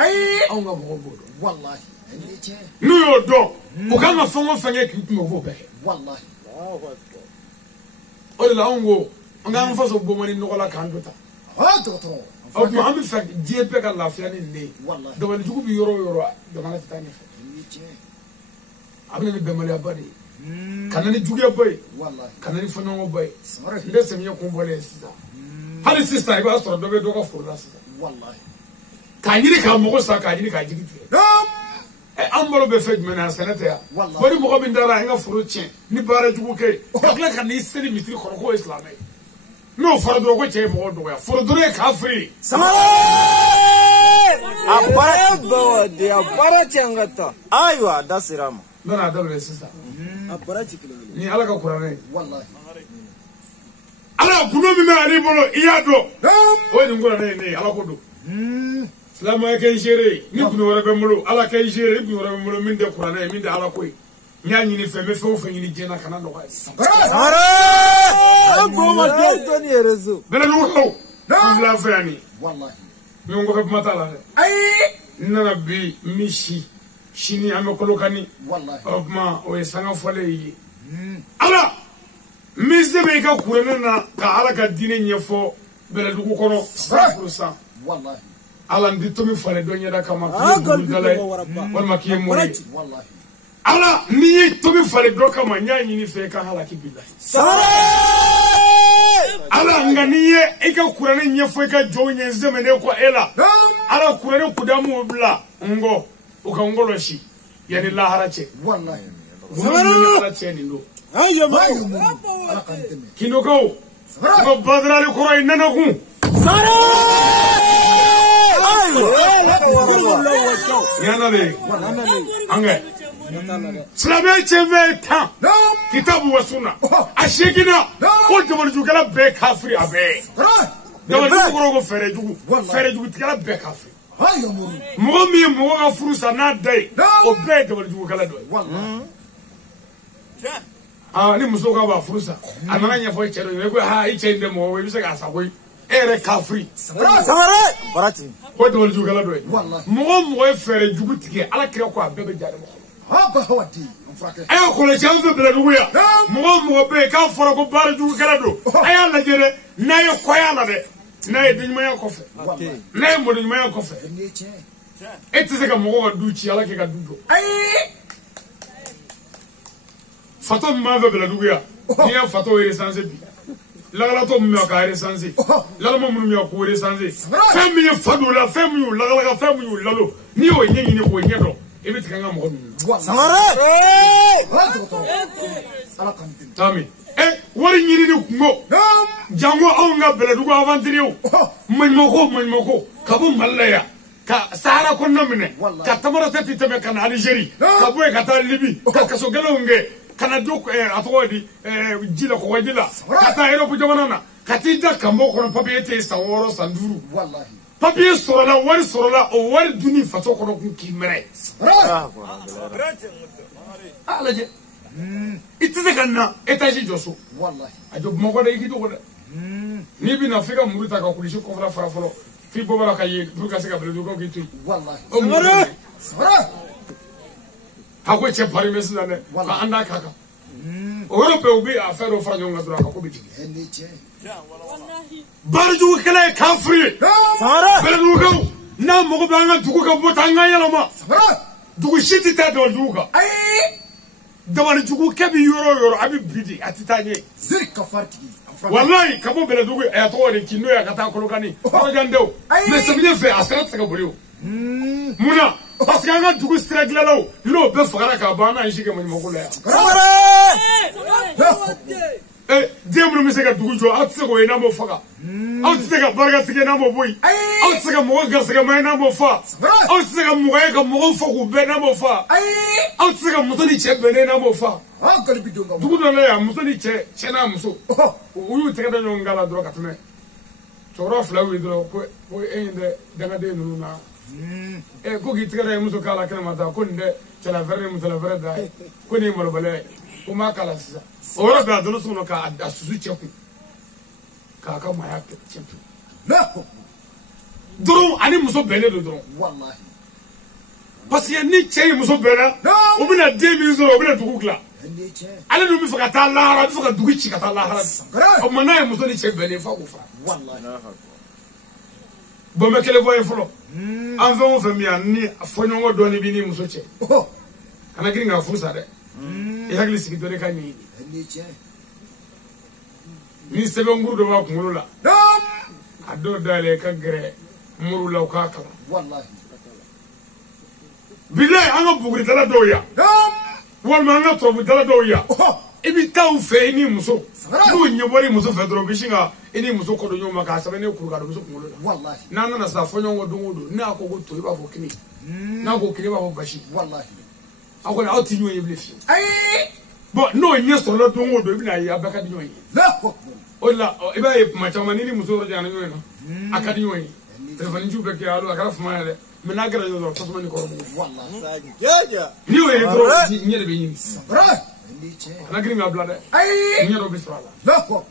anw ka mɔgɔw b'o dɔn n'u y'o dɔn u kan ka fɛn o fɛn kɛ k'i kun o b'o bɛɛ kɛ o de la anw ko an k'an faso bɔ man di nɔgɔ la k'an do ta أو محمد فك جيب بك الله فلان اللي دول يجوا بيورو دمانة ثانية أبني بدمالي أبدي كانني جوجي أبوي كانني فنان أبوي لسه مية كومبولي سيدا هل سيستا يبغى أسرع دوبي دوكا فورلا سيدا كانيني كاموسا كانيني كاجيكي أمبلو بفج من السنة ودي مقابل دارا إنغا فروتشين نبارة جوكي أغلى كان يستني مثل خروجو إسلامي نو فردوكو شيء بقولوا فردوكو كافري أبارة بودي أبارة تيانغتا أيوة ده سيرام لا ده ولا سيسا أبارة تكلم ني على كقرانه والله على كنوم ما عليه بقولوا إيادو وين نقول ني على كودو Lama kay jere ni bunu wara be mulo ala kay jere ni bunu wara be mulo min de qur'ana min de ala koy nyaani ni fe me fe o fe ni jena kana no kay ara bro ma do ni rezo bela no ko la frani wallahi mi ngo fe mata la ay nana bi mishi shini ame kolokani wallahi ma o esanga fole yi ala mise be ka qur'ana na ka ala ka dine nyefo bela du ko no 100% wallahi Alan ditomi fale donya da kama kiyundala walma kiyemore ala ni tomi fale do kama nyanyi ni fe ka halaki billahi ala nganiye eka kurane nyefo eka jonye zemene ko ela ala kurane kudamu bla ngo ukangoloshi yani la harache wallahi harache ni ndo ayo kinoko ngo badrali kurai nanaku Yanale, Ange, Slave Cheveta, Kitabu Wasuna, Ashigina, what do you get a back half free? Abe, there was no Ferreju, Ferreju get a back half free. Mommy and Moga fruits are not day, or bed what you get a do. Ah, Nimusoka Frusa, and Mania for each other, we go high, change them all, we say as a way. Ere kafri samare barati ko do ju gala do wallahi mo fere jugu tike ala kire ko abebe jare mo ha wati ay ko le janzo bela du ya mo be ka foro ko bar jugu gala do ay ala jere nay ko yala de nay diñ ma ko fe nay mo diñ ma ko fe etise ka mo du ci ala ke ka du do ay fato ma bela du ya ni ya fato ere sanse bi lagala to mi ka resansi lalama mun mi ko resansi fem mi fadula fem yu lagala fem yu lalo ni o nyenyi ni ko nyedo e bit kanga mo samara ala kan tami wari nyiri ni ngo jango on nga bele du ko avantiriu man moko kabu malaya ka sahara ko nomine ka tamara tati teme kan Algerie ka boy ka ta Libi ka so galonge kana duk atodi jila ko wajila kata Europe jamanana katija kambo kono papier te saworo sanduru wallahi papier sorola wari sorola o wari duni fato kono ku kimere alaje itize kanna etaji joso wallahi ajo moko de gido ko ni bi na Afrika muruta ka kulisho ko fara folo fi bobara kaye buka seka bledo ko gitu wallahi Ako che pari mesina ne ka anda kaka Europe ubi afero franyo ngadura ka kubiti barju kala kafri sara belu ko na mo banga duku ka botanga yalama duku shiti ta do duka ai dawal duku kebi yoro abi bidi atitanye zirka farti wallahi kabo bele duku e to wori kino ya kata kolokani ko jandeo mais ça veut faire asrat ka boliu muna parce que anga dugu strike la law lo be fagara ka bana ishike mo moko la demru mi se ka dugu jo atse ko ina mo faga atse ka barga tike na mo boy atse ka mo ga se ka mai na mo fa atse ka mo ga mo fa ku be na mo fa atse ka mo toni che be na mo fa dugu do la ya mo toni che na mo so uyu tike da ngala dro ka tme choro flawi dro ko ende daga de nuna ko gitigara muso kala kana mata ko nde tala verre mu tala verre dai ko ni mo bale ko ma kala sisa ora da dono sono ka asusu cheku ka ma ya cheku na doro ani muso bele do doro wallahi parce que ni chei muso bele o bina 2000 o bina dugukla ala no mi faka ta la ara mi faka dugu chi ka ta la ara o mana muso ni chei bele fa ko fa wallahi Bome kele voye folo. An fe on fe mi an ni fonyo do ni bi ni muso che. Kana giri nga fusa de. E hakli sigi do ne ka ni. Ni sebe nguru do wa kungulu la. Ado dale ka gre muru la ka kala. Wallahi. Bilay anga bugri dala do ya. Wal ma anga to bu dala do ya. Ibi taw fe ni muso. Do nyobori muso fe dro bishinga ini muso ko do nyoma ka sabe ne kuru ga do muso kungulu la. Wallahi. Nana na sa fonyo ngo na ko go to iba fo kini. Na ko kini ba fo bashi. Wallahi. Ako na oti nyo yeble fi. Ai. Bo no nye so lo do ngo do ibi na ya baka di nyo yi. La ko. Ola iba ye ma chama ni muso ro jana nyo no. Akadi nyo yi. Telefoni jube ke alu akara fuma yale. Mena gara yo to so mani ko mo. Wallahi. Jaja. Ni we dro nye de be yin. Bra. Na gri mi ablade. Ai. Nye do bisrala. La ko.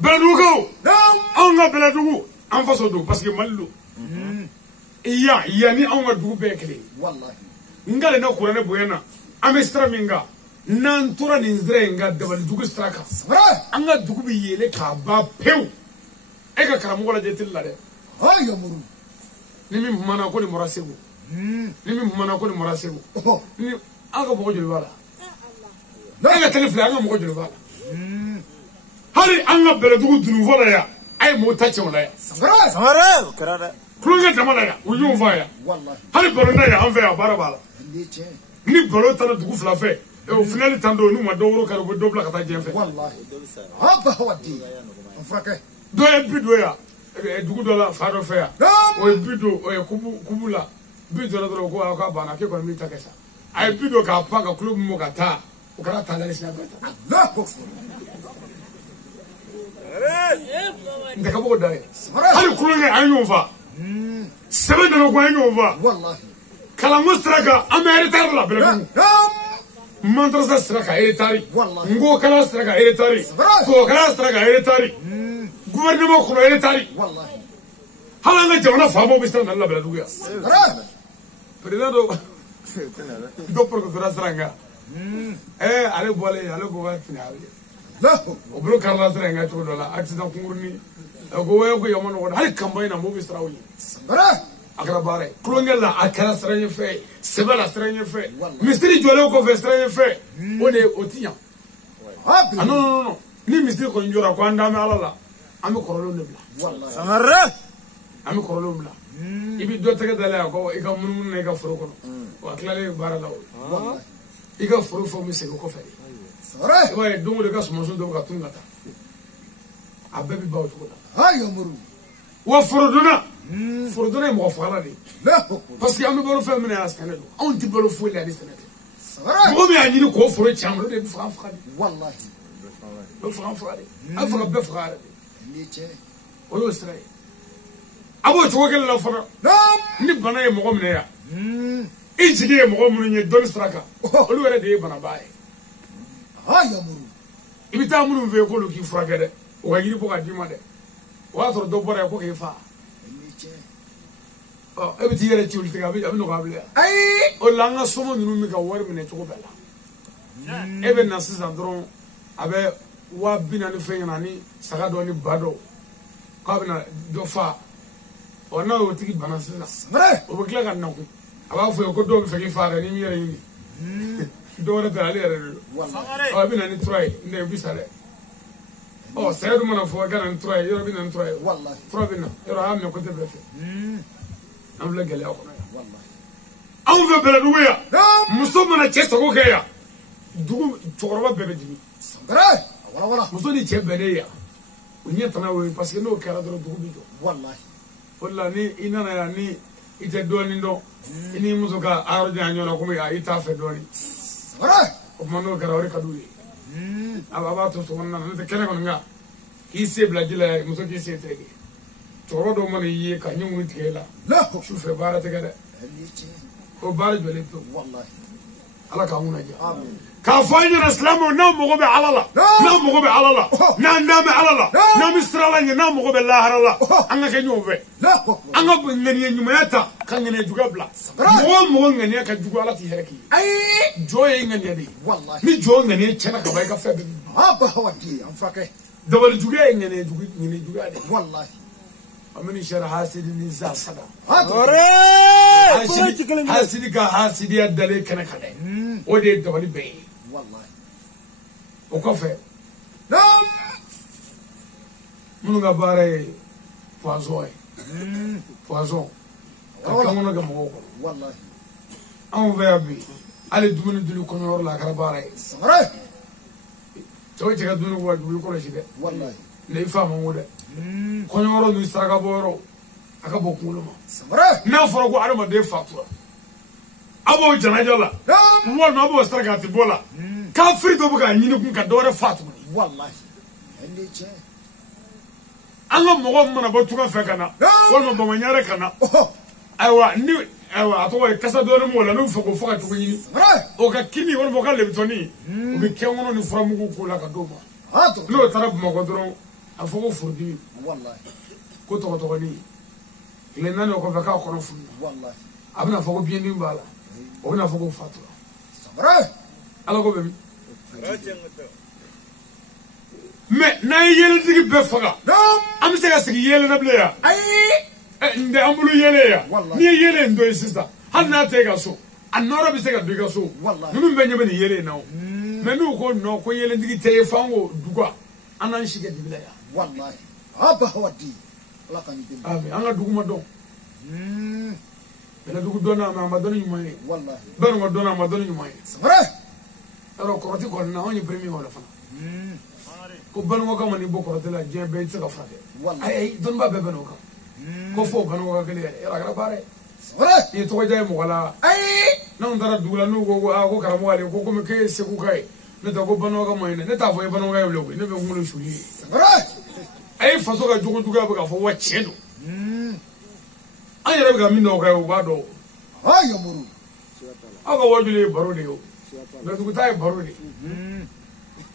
Bedugo. Nam. On ga bedugo. En façon do parce que mallo. Iya ni on ga du be kele. Wallahi. Ngale na kurane boyana. Amestra minga. Nan tora ni nzrenga dabal dugu straka. Bra. Anga dugu bi yele ka ba pew. E ka karamu la jetil la de. Ay yamuru. Ni mi mana ko ni morasego. Ni mi mana ko ni morasego. Ni aga bogo joli wala. Na ga telefon anga bogo joli wala. Hari anga bele dugu dunu vola ya. Ay mo tache wala ya. Bra. Samara karada. Kulunga tamala ya. Uyu va ya. Wallahi. Hari borona ya anve ya barabala. Niche. Ni bolo tana dugu fla fe. E o finali tando nu ma dowro karo bo dobla kata jenfe. Wallahi. Haba wadi. Afrake. Do e bido ya. E dugu dola fado fe ya. O e bido o e kubula. Bido la dro ko aka bana ke ko mi takesa. Ai bido ka panga club mo kata. O kara tala ni sina bata. La ko. Ndaka bo dai. Hari kulunga ayu fa. Sebe de ko ayu fa. Wallahi. Kala mustraka ameritar la bele. Nam. Mantra straka eritari. Wallahi. Ngo kala straka eritari. Ko kala straka eritari. Gouvernement ko eritari. Wallahi. Hala na jamana famo bistan Allah bela duga. Bra. Presidente do procureur stranga. Ale bole ale go wa final. La ko. O bro kala stranga to do la accident ngurni. Go wa go yamano go hal campagne na mo bistrawi. Bra. Akara bare. Klongela akara stranga fe. Sebala stranga fe. Mistri jole ko fe stranga fe. O de otinya. Abi. Ah non. Ni mistri ko njora ko andame alala. Ami korolo ne bla. Wallahi. Samara. Ami korolo bla. Ibi do tege dala ko ika munun ne ka foro kono. Wa klale bara lawo. Wallahi. Ika foro fo mi se ko fe. Bra. Wa dongo de ka sumoso do ka tunga ta. Abebi bawo ko la. Ay yamuru. Wa foro dona. Foro dona mo fala de. La ko. Parce que ami bolo fe mena asane do. On ti bolo fo la de senete. Bra. Mo mi anyi ko foro chamro de fa fa de. Wallahi. Do fa fa de. Afra be fa de. Niche. O yo stray. Abo to ko la foro. Nam. Ni bana ye mo ko mena ya. Ijigi ye mo ko munu ye don straka. Olu were de bana bae. Ay yamuru. Ibita munu ve ko lo ki fraka de. O yiri ko ka dima de. Wa to do bora ko ke fa. Niche. Oh, ebiti yere ti ulti ga bi no ga bele. Ai. O langa somo nyunu mi ka wari mene to ko bela. Ebe na sisa dron abe wa bina ni fe yana ni saga do ni bado. Ka bina do fa. O na o tigi bana sisa. Bra. O be kla ka na ko. Aba fo ko do be fe ki fa ga ni mi yere ni. Do re ta ale yere. Wallahi. O bina ni try ne bi sare. O saydu mana fo ga na try yoro bina ni try. Wallahi. Try bina yoro am ne ko te be fe. Am la gele ko. Wallahi. Aw be bele du ya. Nam. Muso mana che sago ke ya. Dugu chokoroba bebe dimi. Bra. Wala. Muso ni che bele ya. Unya tana we parce que no kala do dugu bijo. Wallahi. Wala ni inana ya ni ite doni ndo. Ini muso ka aro janyo na kuma ya ita fe doni. Bra. O mano kara ore kadu. Aba to so na ne kene ko nga. Ki se bla dila muso ki se tege. Toro do man yi ka nyu ti la. La ko. Shu fe bara tege de. Niche. O bara jole to. Wallahi. Ala ka huna ja. Amin. Ka fanya islamu na mo go be alala. Na mo go be alala. Na ndame alala. Na misrala ni na mo go be laharala. Anga ke nyu be. La ko. Anga ngani nyumayata kan ngani juga bla. Mo ngani ka juga ala ti hereki. Ai. Joye ngani de. Wallahi. Ni jo ngani chena ka bai ka fe be. Haba wadi. Afrake. Dabal juga ngani juga de. Wallahi. amini shara hasidi ni za sada ore hasidi ka hasidi ya dale kana kana o de dabali be wallahi o kofe nam munu ga bare poison ka kamono ga mo wallahi an verbi ale dumuni dulu ko yor la kara bare samara to ci ga dunu wa dulu ko shi de wallahi ne fama mo de ko yor ni saraga boro aka bokulu ma samara na foro ko adama de fatura abo janajala mo no abo saraga ti bola ka firi do buga nyini kun ka dore fatu wallahi ende che anga mo mana batuka fe kana wala bo manyare kana aywa ni aywa atwa kasa do mo la no foko foka to nyini o ka kini wala mo ka lebitoni o be kengono ni fura mugu ko la ka do ma ato no tarab mo ko dron afoko furdi wallahi ko to ni le nani ko fa ka ko no funna wallahi abna foko bien ni bala o na foko fatura samara ala ko be mais na yele digi be faga am se ga sigi yele na bleya ay nde ambulu yele ya wallahi ni yele ndo sister hal na te ga so anora bi se ga duga so wallahi nunu be nyebe ni yele na o mais nu ko no ko yele digi te fango duga anan shige dibleya wallahi aba wadi ala kan dim abi anga duguma don bela dugu dona ma don nyumay wallahi ben ngo dona ma don nyumay samara ero ko roti ko na onyi premier wala fana ko ben ngo kam ni bokoro la je be tsaka fade wallahi ay don ba be ben ngo ko fo ben ngo ka le era gara bare samara ni to jay mo wala ay na ndara dugula nu go ko karamo wale ko ko me ke se ku kai ne ta ko ben ngo mo ne ta fo e ben ngo ga le ko ne be ngulu shuli samara ay faso ga jugu duga ba ka fo wa chedo ayere ga min no ga o ba do ayo muru aga wajule baro de yo na dugu tay baro de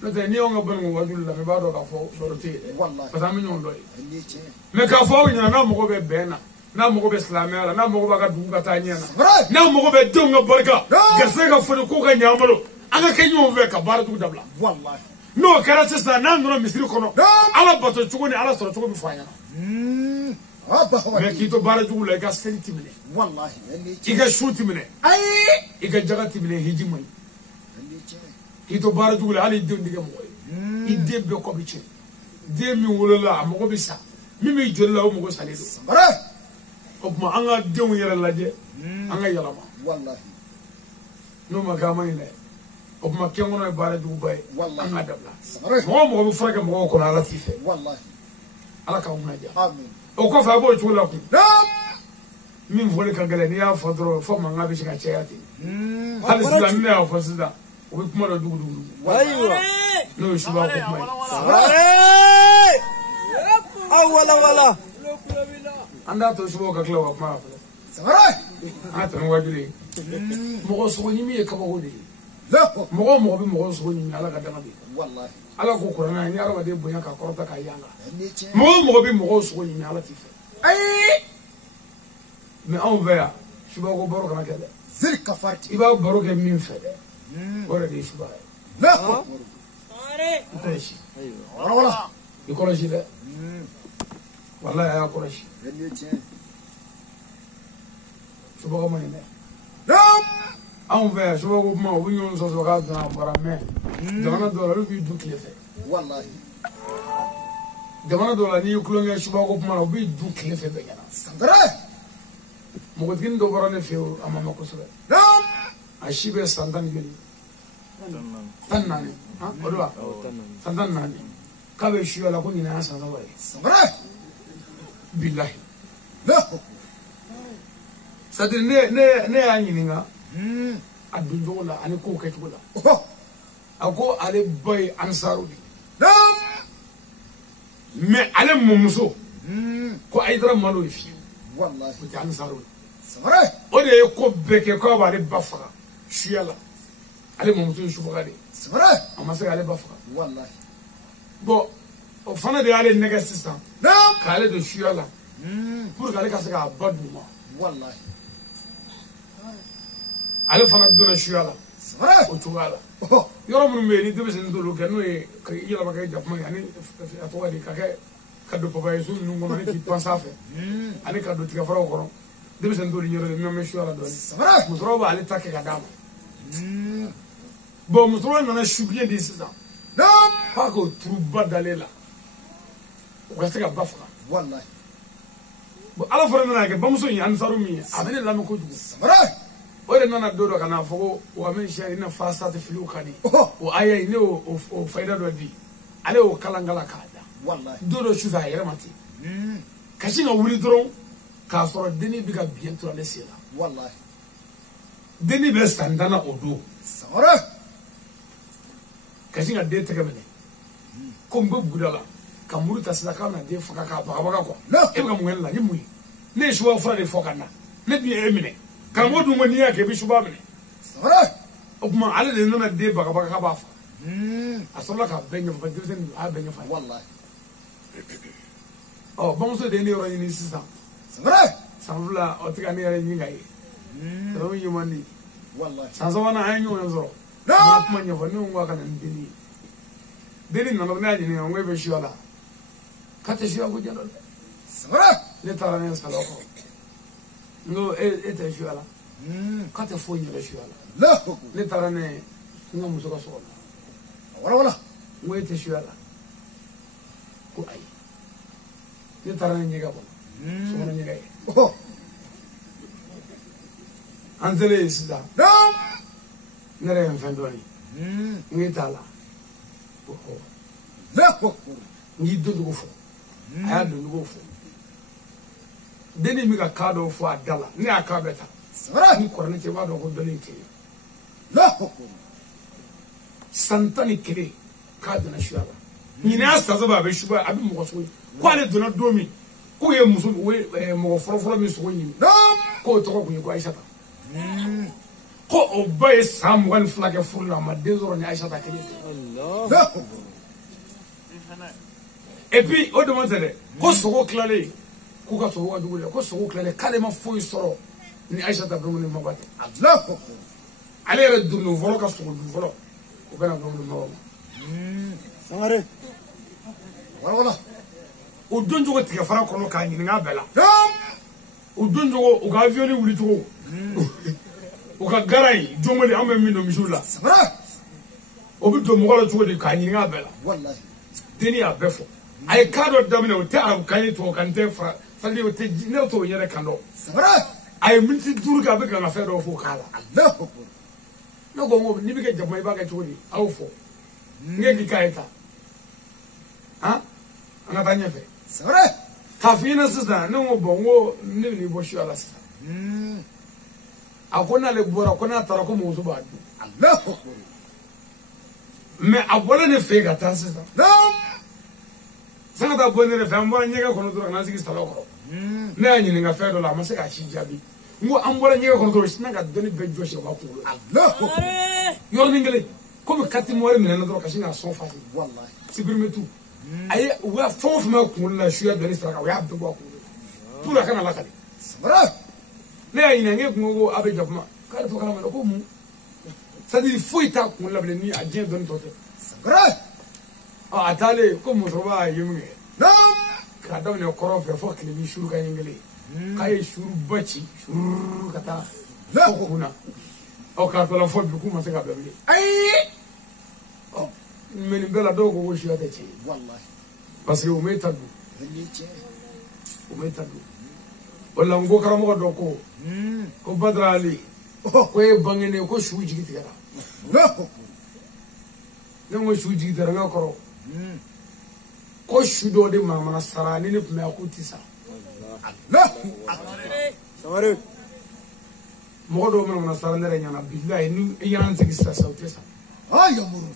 no te ni on ga ben ngo wajule la me ba do ka fo do te wallahi pa mi non loy ende che me ka fo nya na mo go be bena na mo go be islamia na mo go ba ga dugu ka ta nya na samara na mo go be de nga barka ga se ga fo ko ga nyamalo anga kenyo ve ka bar dugu dabla wallahi no kara sista na ndoro misiri kono ala bato chugo ni ala soro chugo bi fanya aba me wadi kito bara jugu la ka senti mine wallahi ende che iga shuti mine ay iga jagati mine hijimai ende che kito bara jugu la ali de ndiga mo ide be ko biche de mi wolola amogo bisa mi mi jolla o mogo saledo samara o ma anga de yere laje anga yalama wallahi no ma ga mani le o ma kengono bara jugu bay wallahi anga dabla samara mo bi fraka mo ko na latife wallahi ala ka unaja amin o ko fa bo chula ku nam min vole ka gele ni ya fodro fo ma ngabi shika cheyati hal islam ne ya fasida o bi kuma da dugu aywa no shuba ko mai wala anda to shuba ka klawa ma samara ata no wajule mo so ni mi ka ba hodi la mo bi mo so ni ala ka dama bi wallahi ala ko qur'ana ni araba de bonya ka korota ka yanga ende che mo bi mo so ni ala tife ay mais on verra shuba ko baro kana kede zil kafarti iba baro ke min fede ora de shuba la ko shi wala wala ko shi de wallahi ya ko shi ende che shuba ko mai ne nam on verra shuba ko ma o nyon so ka na bara me jamana do la bi du klefe wallahi jamana do la ni kulo nge shuba ko ma bi du klefe be yana samara mo ko tin do bara ne fe amama ko so nam ashibe sandan geli tan nani ha odwa sandan nani ka be shi ala ko ni na sandan wa samara billahi la sadi ne ya nyininga adun jola ani ko ke jola ako ale boy ansarudi nam mais ale mumuso ko aydara malo fi wallahi ko ansarudi samara o de ko beke ko ba ale bafaga shiyala ale mumuso shufaga de samara amasa ale bafaga wallahi bon o fana de ale nega sisan nam ka ale de shiyala pour que ale ka se ka baduma wallahi ale fana donna shiyala samara o chugala yoro mun me ni debe sen dolo ke no e yala ba ka japma ani atwa di ka ke kado papa yesu nungo ni ki pansafe ani kado tiga fara ko de be sendo nyoro de me shu ala do ni musoro ba ali take kadama bon musoro na shubie de sisa pa ko truba dalela o ka se ka bafa wallahi bo ala fara na ke bamuso yi ansaru mi abene la ko jugu o de nana do kana fogo wa men shari na fasate filu kani o aya ni o faida do di ale o kalangala kada wallahi do shufa yere mati kashi nga wuli dron ka soro deni biga bientôt ale sela wallahi deni be standana odo samara kashi nga de tegamene ko mbe budala ka muruta sila ka na de faka ka baka ko e ga mwen la yimu ne shuwa fura de fokana ne bi emine ka modu ngoni ya ke bi shuba mene samara o kuma ale de nana de baka ka ba fa asola ka benyo fa dirisen a benyo fa wallahi oh bamuso de ne ro ni sisa samara samvula o tiga ne yare nyinga yi ro yimani wallahi sanzo wana anyo nzo na kuma nyofa ni ngwa kana ndini deni na na ni ngwe be shiola kate shio ko jalo samara le tara ne saloko no te shiola kate fo ni le shiola la le tara ne ngo muso ka so wala ngwe te shiola ko ai le tara ne nyega bo so na nyega yi anzele isda nere mfendoni ngitala ngi dodo fo aya dodo fo deni mi ka kado fo adala ni aka beta ni korane che wado ko doni ke santani kire kado na shuaba ni na asazo ba be shuba abi mo so ko ale dona domi ko ye muso we mo foro mi so ni ko to ko ni ko aisha ko obey sam one flag full na ma dezoro ni aisha ta kire Allah et puis au demande ko soko klale ko ka soko wadu ko soko klale kale ma foyi soro ni aisha ta bongo ni mabate Allah ale re du no volo ka soko du volo ko bana bongo ni mabate sangare wala o donjo ko tiga fara kono ka ni nga bela o donjo o ga avion ni wuli to o ka garai jomoli ambe mi no misula samara o bi do mo ko to de ka ni nga bela wallahi deni a befo ay kado damne o te arab kany to kan te fra fali o te ne to yere kando samara ay minti durga be kan fa do fo kala Allah no go ngo ni bi ke jamay ba ka chori aw fo ngeki kaita ha ana tanya fe samara kafina sisa no bongo ni bo shi ala sisa akona le bora kona tara ko mo zuba Allah me abola ne fe ga ta sisa sanga ta bonere fe ambola nyega kono dura na sigi stalo ko na nyi nga fe do la ma se ka chi jabi ngo ambola nyega kono dura sinanga doni be joshe wa ko Allah yo ngele ko be kati mo re mena do ka singa son fa wallahi sibirme tu ay wa fon ma ko la shuya doni sara wa abdu ko tu la kana la kale samara ne ay nge ngo abe jabma ka to kala ma ko mu c'est-à-dire faut ita ko la ni adien doni to samara atale ko mo roba yimge nam ka daw ne koro fe fo kile bi shuru ka yengele kay shuru bachi shuru kata ko kuna o ka to la fo bi ku ma se ka bebe ay o men bela do ko shi ata chi wallahi parce que o metadu veliche o metadu wala ngo karamo do ko badrali ko e bangene ko shu jigi tigara ngo shu jigi tigara ngakoro ko shudo de mama sarani ne kuma ku tisa Allah samare mo do mama sarani re nyana billahi ni yan sigi sa sautesa ay amuru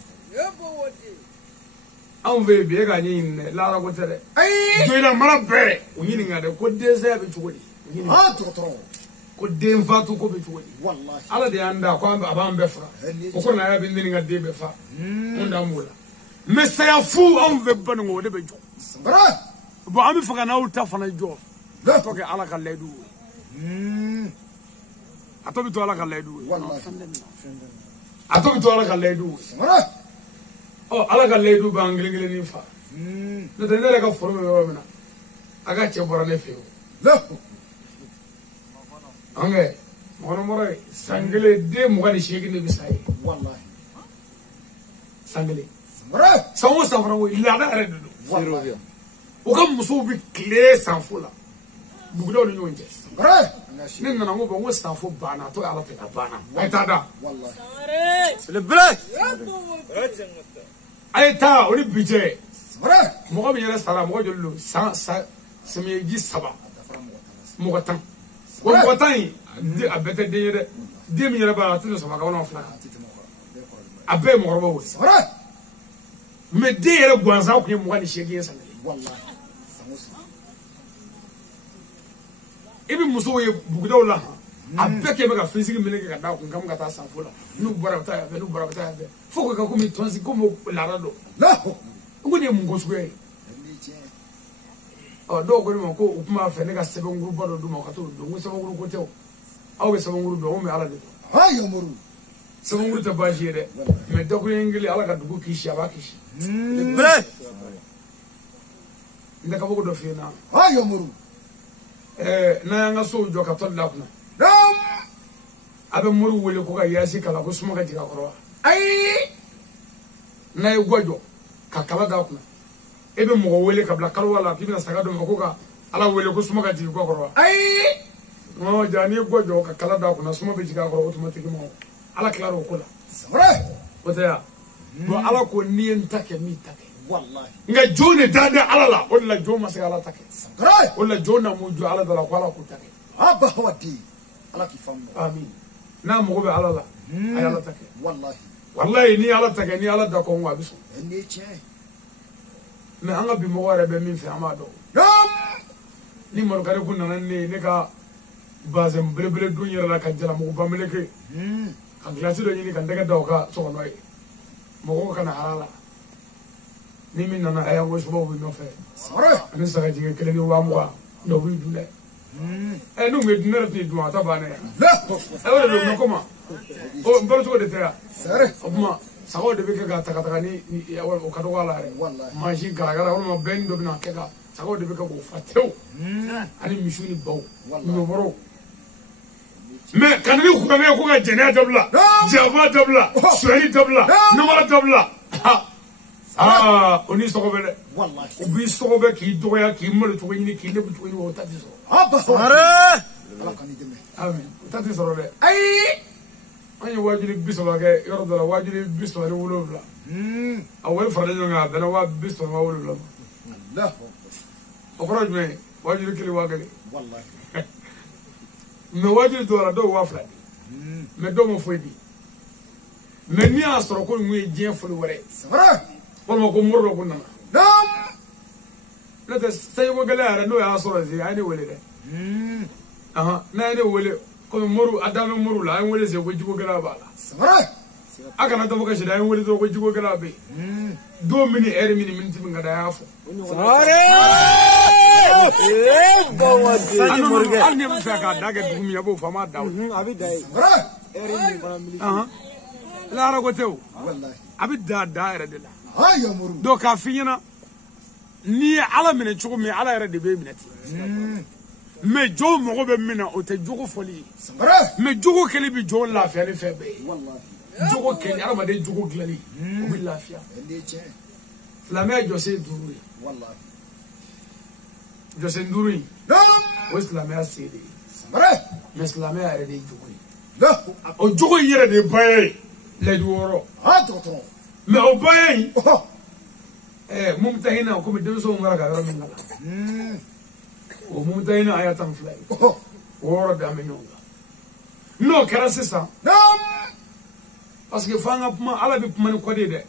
an ve be ga ni la ra ko tere ay do ina mara be o nyini ngade ko deza be chugodi ha totoro ko den fatu ko be chugodi wallahi ala de anda ko aban be fra ko na ya be ndini ngade be fa onda mula mais c'est un fou on veut pas ngo de be jo samara bo ami faga na ulta fana jo la to ke ala ka ledu atobi to ala ka ledu wallahi atobi to ala ka ledu samara oh ala ka ledu ba ngilingile ni fa n'o tɛ ne yɛrɛ ka foro bɛ yɔrɔ min na a ka cɛ bɔra ne fɛ yen o an kɛ mɔgɔnɔmɔrɔ ye san kelen den 28 de bɛ sa ye san kelen san o san fana o laada yɛrɛ de don o ka musow bɛ tile sanfo la dugudenw ni ɲɔgɔn cɛ ne nana ko bon ko sanfo banna a to ala tɛ ka banna a ye taa da a ye taa o ni bi cɛ mɔgɔ min yɛrɛ sara mɔgɔ joli don samiyɛji 3 mɔgɔ 10 o mɔgɔ 10 in a bɛɛ tɛ den ye dɛ den min yɛrɛ b'a la a tɛ tɛmɛ 3 kan walima 2 kan a bɛɛ ye mɔgɔkɔrɔbaw ye mais den yɛrɛ gansan tun ye 28 ye san kelen i bɛ musow ye bugudaw la a bɛɛ kɛ bɛ ka fisiki minɛ ka da kun ka taa sanfo la n'u bɔra bɛ taa yan fɛ n'u bɔra bɛ taa yan fɛ fo k'o kɛ komi tɔnsi komi laada dɔ n ko nin ye mun ko suguya ye dɔw ko ne ma ko u tun b'a fɛ ne ka sɛbɛnkuruba dɔ d'u ma ka t'o don n ko sɛbɛnkuru ko tɛ o aw bɛ sɛbɛnkuru dɔn anw bɛ ala de dɔn sɛbɛnkuru tɛ baasi ye dɛ mais dakuruɲɛ kelen ala ka dugu kisi a b'a kisi n tɛ kabako dɔ f'i ye na n'an y'an ka sow jɔ ka tɔli da kunna a bɛ moriw wele ko ka yaasi kala ko suma ka jigin a kɔrɔ wa ayi n'a ye gwa jɔ ka kala da kunna e bɛ mɔgɔ wele ka bila kalowa la k'i bɛna saga dɔ ma ko ka ala wele ko suma ka jigin gwa kɔrɔ wa ayi ja n'i ye gwa jɔ ka kala da kunna suma bɛ jigin a kɔrɔ automatiquement ala tilara o ko la o tɛ ya bon ala ko n'i ye n ta kɛ min ta kɛ nka jɔn de da da ala la o de la jɔn ma se ala ta kɛ o de la jɔn na mu jɔ ala da la ko ala k'o ta kɛ amin n'a mago bɛ ala la a ye ala ta kɛ walayi ni ala ta kɛ ni ala da kɔn a bɛ sɔn mais an ka bi mɔgɔ yɛrɛ bɛ min fɛ an b'a dɔn ni marokari kun nana ne ye ne ka bazɛn belebele dun yɛrɛ la ka jalamugu banmeleke ka gilasi dɔ ɲini ka n tɛgɛ da o ka sokɔnɔ ye mɔgɔw kana hala la ni min nana a y'an ko subaw bɛ nɔfɛ ani sagajigi 1 ni 20,000 dɔw b'i dun dɛ n'u bɛ dun ne yɛrɛ tɛ dun a ta bannen yan o de don mɛ koma n balo cogo de tɛ yan o tuma sagaw de bɛ kɛ ka taga ni o ka dɔgɔ a la yɛrɛ mansin garagara walima bɛn dɔ bɛna kɛ ka sagaw de bɛ kɛ k'o fa tewu ani misiw ni baw ɲɔbɔrɔw mais ka ni kuranɛ ye ko ka jɛnɛya dabila janfa dabila suyali dabila namara dabila o ni sɔgɔ bɛ dɛ u b'i sɔgɔ bɛ k'i dɔgɔya k'i malo cogo ɲini k'i lebu cogo ɲini o ta tɛ sɔrɔ amin o ta tɛ sɔrɔ dɛ ayi an ye wajuli 30 kɛ yɔrɔ dɔ la wajuli 37 a wari faralen ɲɔgɔn kan a bɛnna wa 37 ma o kɔrɔ jumɛn wajuli 1 wa 1 mais wajuli dɔw la dɔw wa 2 mais dɔw ma foyi di mais n'i y'a sɔrɔ ko nin ye diɲɛ foli wɛrɛ ye walima ko mori dɔ ko nana n'o tɛ sayiko gɛlɛya yɛrɛ n'o y'a sɔrɔ zen a ye ne wele dɛ n'a ye ne wele komi mori a dan bɛ moriw la a ye n wele zen ko jiko gɛlɛya b'a la a kana dɔbɔ ka sida a ye n wele dɔrɔn ko jiko gɛlɛya bɛ yen don min ni heure min ni minute min ka da a y'a fɔ hali ne bɛ fɛ k'a da kɛ dugu min a b'o fɔ a m'a da o a bɛ da yen lahara ko tɛ o a bɛ da yɛrɛ de la donc k'a f'i ɲɛna n'i ye ala minɛ cogo min ala yɛrɛ de b'e minɛ ten mais jɔnw mago bɛ min na o tɛ jogo fɔli ye mais jogo kɛli bɛ jɔnw lafiyali fɛn bɛɛ ye jogo kɛli adamaden jogo dilanli o bɛ lafiya silamɛya jɔsen 5 ye jɔsen 5 in o ye silamɛya sen de ye mais silamɛya yɛrɛ de ye jogo ye o jogo in yɛrɛ de ye baya ye layidu 6 mais o baya in mumtahina komi denmisɛnw kɛra ka yɔrɔ min kalan o mumtahina a y'a 12 ye o yɔrɔ bɛɛ an bɛ ɲɔgɔn kan n'o kɛra sisan parce que f'an ka kuma ala bɛ kuma ni kɔdi ye dɛ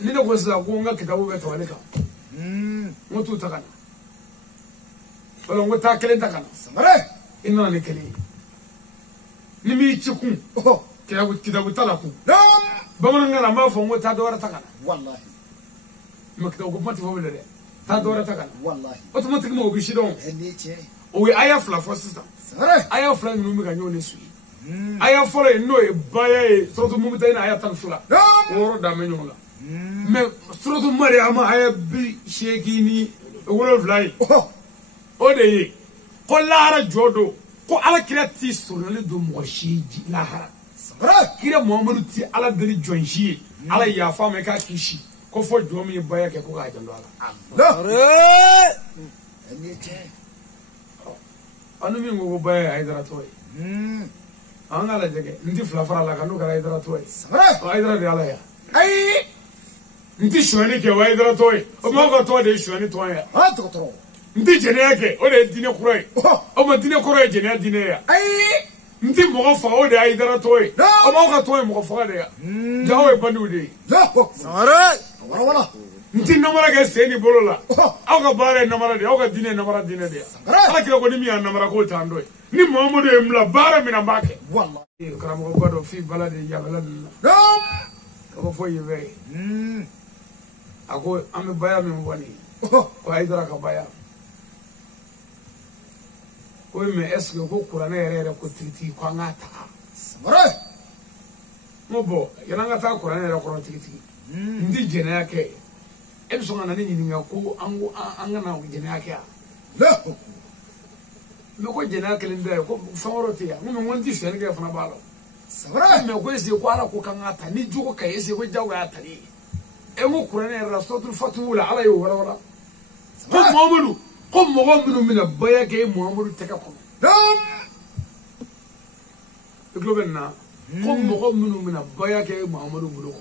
ni ne ko sisan ko n ka kitabu bɛ tawali kan n ko t'u ta ka na wala n ko taa 1 ta ka na i nana ni 1 ye ni m'i ci kun kitabu ta la kun bamanankan na n b'a fɔ n ko taa dɔ wɛrɛ ta ka na mais kitabu ko kuma tɛ fɔ bilen dɛ taa dɔ wɛrɛ ta ka na automatiquement o bɛ sidɔn o ye aya 2 fɔ sisan aya 2 ninnu bɛ ka ɲɔgɔn de suit aya fɔlɔ ye n'o ye baya ye surtout mumtahina aya 12 o yɔrɔ dan bɛ ɲɔgɔn la mais surtout Mariama aya bi shekini wolo fly o de yi ko lara jodo ko ala kira ti sonale do mo shiji lahara kira Muhammadu ti ala dali jonji ala ya fa me ka kishi ko fo jomi baya ke ko ga jando ala anu mi ngo baya ay dara toy an ala jege ndi fla fara la kanu kara ay dara toy ay dara de ala ya ay ndi shwani ke way dara toy o mo ko to de shwani toy ya ha to to ndi jene yake o de dine kurai o ma dine kurai jene dine ya ay ndi mo fa o de ay dara toy o mo ko toy mo fa de ya jawo e bandu de wala nti namara ke seni bolola aw ka bare namara de aw ka dine namara dine de ala kira ko ni mi namara ko tando ni Muhammadu emla bara mina mbake wallahi karamo ko do fi balade ya balade ko fo yebe ako ame baya mi wani ko ay dara ka baya ko me eske ko kurana yere ko titi ko ngata samare mo bo yana ngata kurana yere ko titi ndi jena yake ebso ngana ni nyinga ko angu angana jena yake la me ko jena yake linde ko fawrote ya mo wonti shene ke fana balo samare me ko ese ko ala ko kangata ni jugo kay ese ko jago ya tani e mo kurana rasul fatula ala yo wala ko Muhammadu ko Muhammadu mina baya ke Muhammadu teka ko globenna ko Muhammadu mina baya ke Muhammadu bulo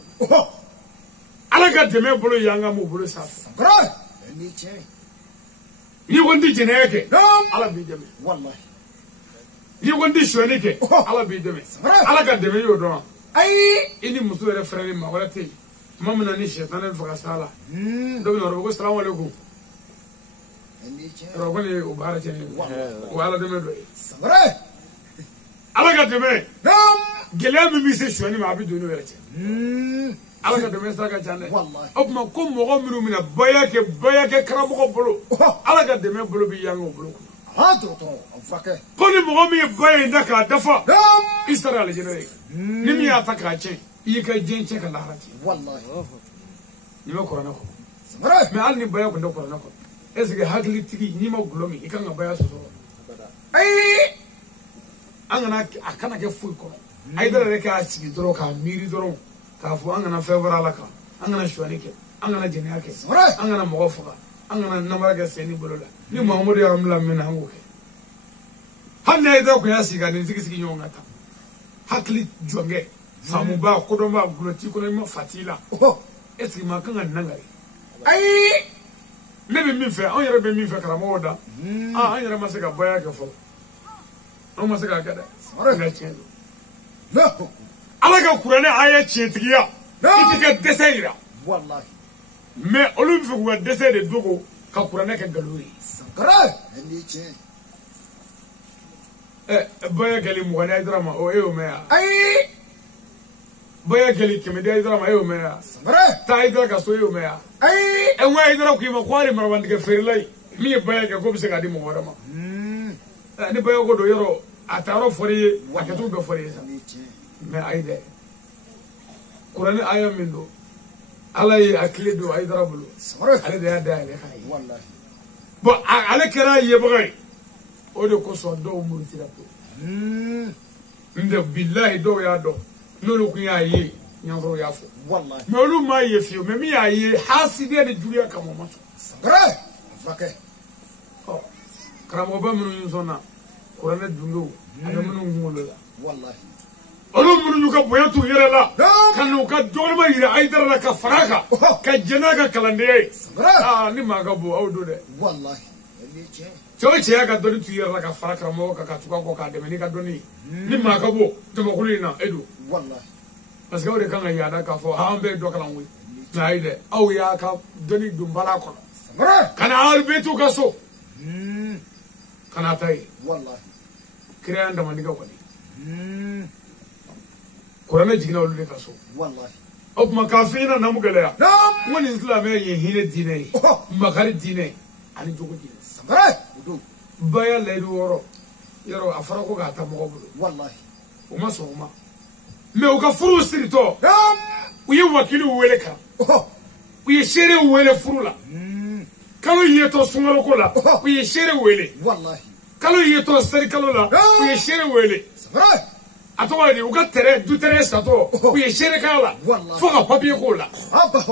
ala ka deme bolo yanga mo bolo sa samare ni che ni wondi jene yake ala bi deme wallahi ni wondi shwani ke ala bi deme ala ka deme yo don ay ini musu re frère ma wala te mamna ni shaytan en faga sala do no ro assalamu alaikum ni che ro ko ni o bara jene wala deme do samare ala ka deme gelem mi se shwani ma bi do no wala te ala ka deme saka jande wallahi opma ko mo minu mina baya ke karamo ko bolo ala ka deme bolo bi yanga bolo ha to afake ko ni mo mi baya ndaka dafa israel jene ni mi ataka che yi ka jenche ka larati wallahi ni ma korana ko samare me al ni baya ko ndo korana ko esige hagli tigi ni ma gulomi ikanga baya so ay angana akana ke fu ko ay dara re ka sigi doro ka miri doro ka fu angana favor alaka angana shwani ke angana jene yake angana mo foka angana namara ke seni bolola ni Muhammadu ya amla mena hango ke hanne ay da ko ya siga ni sigi nyonga ta hakli jonge samu ba ko ba guloti ko ma fatila eski ma kan nangare ay ne be min fe on yere be min fe kara mo da an yere ma se ka baya ke fo on ma se ka kada ga chen la ala ka kurane aya chetigiya itika deseira wallahi mais olu fe ko dese de dogo ka kurane ke galori samare ni che baya gali mo gani drama o e o me ay baya gali ke me dai drama e o me samare ta idra ka so e o me ay en wa idra ku ma kwari marwan ke ferlai mi baya ke ko bi se ga di mo wara ma ni baya ko do yoro ataro fori akatu be fori sa ni che me aide Qur'an aya min do ala yi akli do ay dara bulu samare ala da da ne kai wallahi bo ala kera ye bagay o de ko so do mu tira to nde billahi do ya do nolu ku ya yi nyangro ya fo wallahi nolu ma ye fi me mi ya yi haside de juriya kamo ma samare afake o karamo ba minu yusona Qur'an dundo ala minu ngolo la wallahi olu minu ka boya tu yere la kanu ka dorma yire ay dara la ka faraka ka jena ka kalande ni ma ga bo awdo de wallahi ni che choche ya ka doni tu yere la ka faraka mo ka tuka ko ka de ni ka doni ni ma ga bo to mo kulina edu wallahi parce que o de kan ya da ka fo ha ambe do kala ngui na ide aw ya ka doni dumbala ko samare kana albetu ka so kana tai wallahi kriya ndama ndiga ko ni Qur'an jigina olu de ka so wallahi o kuma kafina namu geleya nam woni islam ye hine dine makari dine ani jogo dine samare udu baya ledu woro yoro afara ko ga ta mo bulu wallahi o ma so ma me o ka furu sirito u ye wakili wele kan u ye shere wele furu la kalo yeto sungalo ko la u ye shere wele wallahi kalo yeto seri kalo la u ye shere wele atwa di u ka tere du tere sato u ye shere kala fo ka papier ko la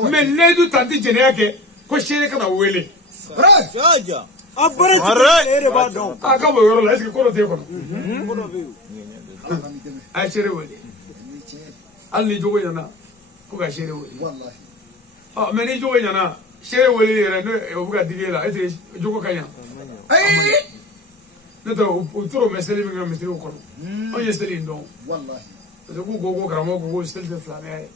me le du tanti jene yake ko shere kana wele jaja abara ere ba do aka bo yoro la est-ce que ko te ko ay shere wele alni jogo yana ko ga shere wele wallahi ah me ni jogo yana shere wele yere no o buga digela ete jogo kanya ay neto o toro mesele mi ngamesele ko no o yesele ndo wallahi to ko gogo karamo gogo stel de flame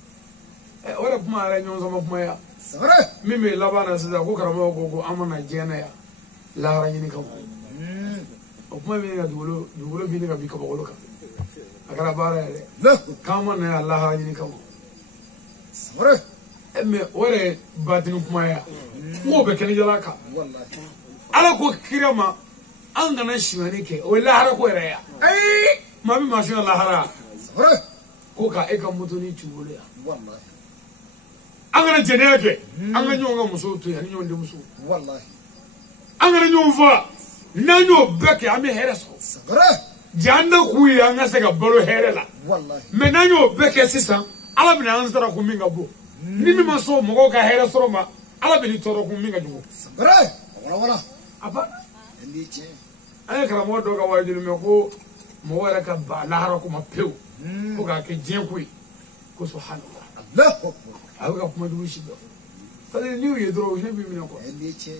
ora kuma ara nyon sama kuma ya sare mimi labana sida ko karamo gogo amana jena ya la ra nyini ko o kuma mi ga dugulo bi ni ga bi ka bogolo ka akara bara ya la kama na Allah ra nyini ko sare me ore batinu kuma ya mo be kene jala ka wallahi ala ko kirama an gana shimani ke o lahara ko ya ay mami ma shi lahara sare ko ka e ka mutuni tubule ya wallahi an gana jene ke an ga nyonga muso to ya nyon de muso wallahi an gana nyon fa na nyo beke ami here so sare janda ku ya nga se ga bolo here la wallahi me na nyo beke sisan ala bina an sara ku minga bo ni mi ma so mo ka here so ma ala bini toro ku minga jugo sare wala apa ndi che ay kala mo do ga wajulu me ko mo wara ka ba lahara ko ma pew ko ga ke jen ku ko subhanallah allah aw ga kuma du shi do fale ni ye dro je bi mi ko ndi che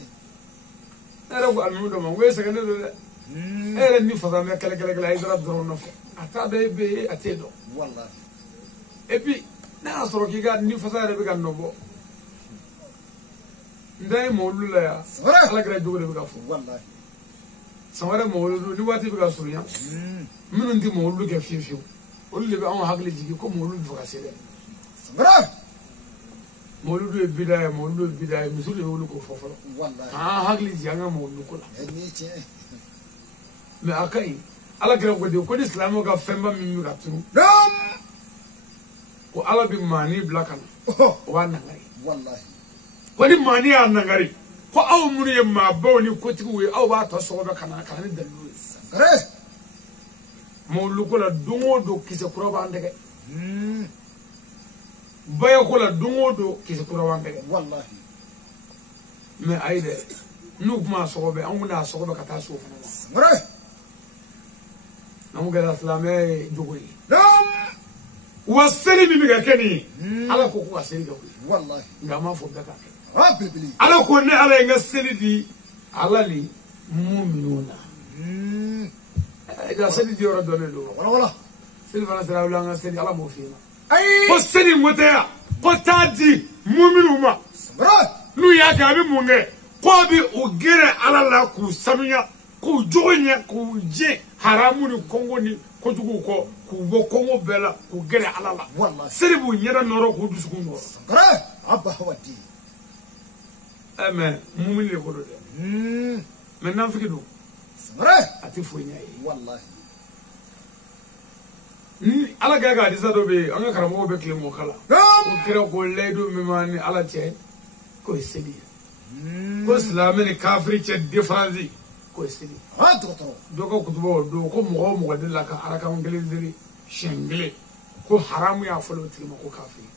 era ko almu do ma we se gane do era ni fa me kala ay dra dro no fa ata be ate do wallahi et puis na soro ki ga ni fa sa re be ga no bo ndai mo lula ya sare ala gra jogo de be ga fu wallahi samara mo lulu ni wati be ga suru ya minu ndi mo lulu ke fiu o le be an hakle jigi ko mo lulu fa sele sare mo lulu e bidaya misulu e wulu ko foforo wallahi hakle jigi anga mo lulu ko la ndi che me akai ala gra ko de ko islamo ga femba mi ga tu dam ko ala bi mani blakan wa nangari wallahi ko ni mani an nangari ko aw munu ye ma baw ni ko tigi we aw ba to so be kana ni dalu sare mo lu ko la dungo do kise kuro ba ndege bayo ko la dungo do kise kuro ba ndege wallahi me ayde nu kuma so be an na so be kata so fana sare namu ga islamé jogoy dam waseli bi ga keni ala ko ko waseli ga ko wallahi ngama fo daka rabbi ala ko ne ala nga seli di ala li mu'minuna da seli di ora dole do wala seli fana sera wala nga seli ala mo fina ay ko seli motaya ko tadi mu'minuma sare nu ya ga bi munge ko bi o gere ala la ku sanunya ku jogonya ku je haramu ni kongo ni ko jugu ko ku bo kongo bela ku gere ala la wallahi seli bu nyada noro ko dusuku noro sare abba wadi mais mu'min le ko do de maintenant fiki do sare ati fo nyaayi wallahi ala ga disa do be an ga karamo be klemo kala ko kira ko ledo mi mani ala che ko seli ko islamene kafiri che difference ko seli doktor do ko kutubo do ko mo de la ka araka ngeli shengle ko haramu ya folo tirima ko kafiri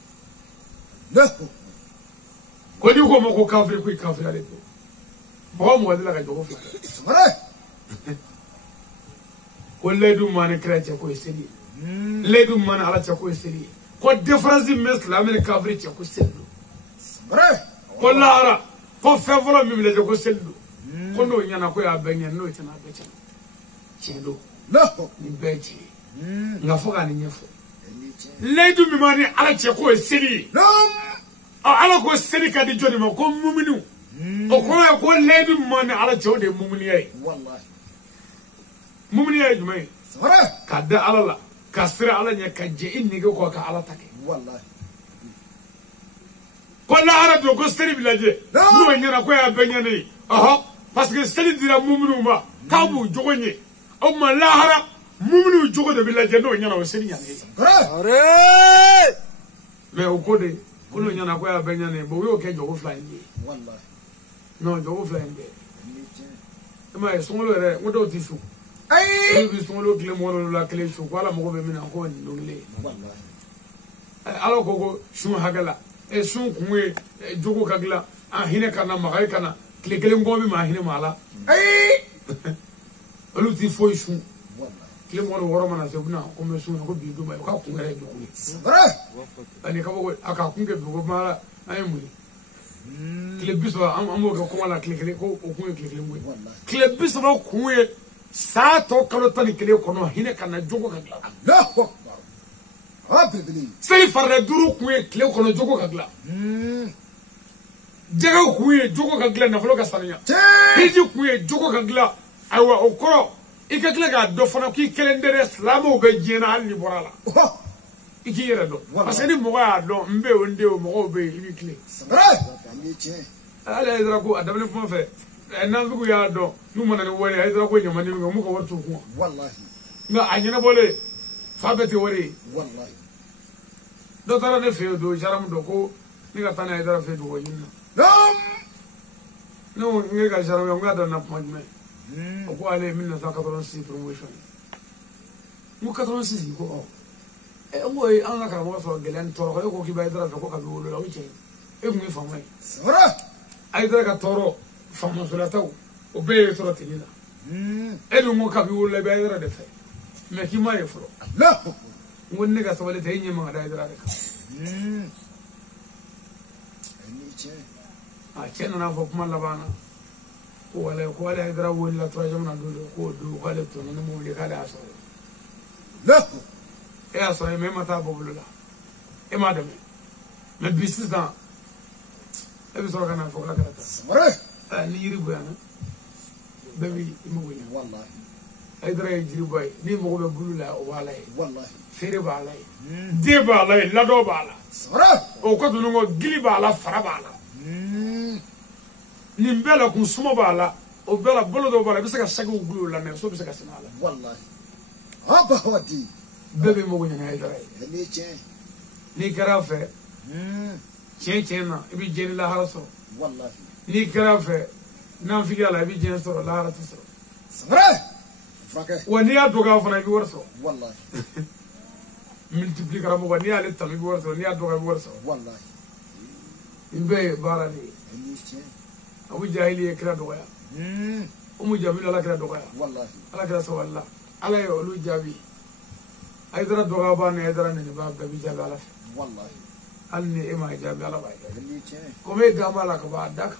ko di ko mo ko kafiri ko kafiri ale do mo de la ka jogo fla sare ko ledo mani chrétien ko seli ledo mani ala che ko seli ko difference mi islamene kafiri che ko seli sare ko lara ko fevolo mi le ko seli ko no nyana ko ya benya no tena becha chendo ni bechi nga foga ni nyefo ledu mi mani ala che ko seli ala ko seli ka di jodi ma ko muminu o ko ledu mani ala che o de mumini ay wallahi mumini ay jumay sare ka da ala la ka sira ala nya ka je inni ko ka ala take wallahi ko la ara do ko seli bilaje no nyana ko ya benya ni aha parce que seli dira muminu ma ka bu jogonye o ma lahara mumunu jogo de bila jendo nyana o seni nyane Are! me o kode kuno nyana ko ya benyane bo yo ke jogo fly ni wallahi no jogo fly ni ma e songolo re ngodo tisu ay bi songolo kle mo la kle shu wala mo be mina ko ni dongle wallahi ala ko shun hagala e sun kunwe jogo kagla a hine kana magai kana kle kle ngobi ma hine mala ay alu ti fo shun wallahi kile mo woro mana se buna ko me sun ko bi do ba ka kungere jogo ni bare ani ka ko aka kunge bi ko mala ay mu kile biso amo ko mala kle ko o kunwe kle ngwe kile biso no kunwe sa to kalo tani kle ko no hine kana jogo kagla Allahu akbar abibili sei farre duru kunwe kle ko no jogo kagla jaga kunwe jogo kagla na folo ka sanya hiji kunwe jogo kagla aywa okoro ikakle ga do fana ki kelendere islamo be jena hal ni borala iki yere do parce que ni mo ga do mbe onde o mo be ibi kle bare ni che ala idra ko adabne fuma fe nan zugu ya do nu mo na wori idra ko nyama ni mo ko wartu ko wallahi nga anyina bole fa bete wori wallahi do tara ne fe do jaram do ko ni ga tana idra fe do yinna no nge ga jaram nga do na majme ko ale 1986 promotion mu 86 ko mo e an ka mo so gelen toro ko ki ba idra ko ka bi wolo la wiche e mu fa mai sara ay idra ka toro fa mo so la taw o be so tinina e lu mo ka bi wolo la ba idra de fe me ki mai fro Allahu ngon ne ga so wala tay nyima da idra ka ni che a cena na fo kuma labana ko wala idra wala troisième na do ko le to no mo le kala aso lahu e aso e me mata bobulula e madame me bisisa e bi so kana fo kala kala sara ni yiri boyana baby imo boyana wallahi idra e jiri boy ni mo be bulula o wala e wallahi fere bala e de bala e lado bala sara o ko dunu ngo gili bala fara bala ni mbela kun sumo bala o bela bolo do bala bisa ka sagu gulu la ne so bisa ka sinala wallahi aba wadi bebe mo gonya na idara ni che ni karafe chena ibi jeni la haraso wallahi ni karafe nan figala ibi jeni so la haraso sara frake wani ya doga fana ibi warso wallahi multiplie karamo wani ya le tam ibi warso ni ya doga ibi warso wallahi imbe bara ni ni che abu jahili kira doga umu jamil ala kira doga wallahi ala kira so walla ala yo lu jabi ay dara doga ba ne dara ne ba gabi jabi ala wallahi alni ima jabi ala ba ni che ko me gamala ka ba dak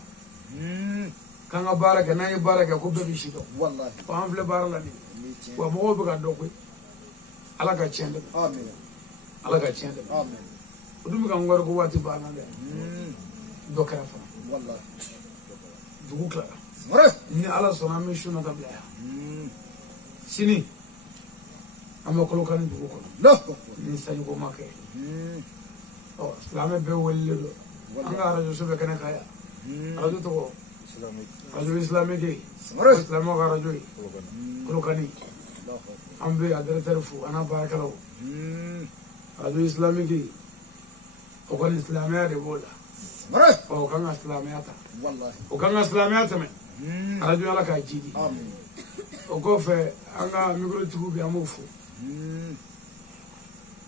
kanga baraka na yi baraka ko bebi shido wallahi ko an fle barala ni ni che wa mo be ga do ko ala ka chende amen ala ka chende amen udum ga ngor ko wati ba na de do kara fa wallahi dugu klara sara ni ala sona mi shuna ta bla sini amma ko kan dugu ko lahu ni sañ ko make o islame be wolle do anga radio so be kana kaya radio to ko radio islamique ke sara islamo ga radio ko kani ambe adere terfu ana barakalo radio islamique o kan islamia de bola sara o kan islamiyata wallahi o kan islamiyata me radio ala ka jidi amen o ko fe anga micro tugu bi amufu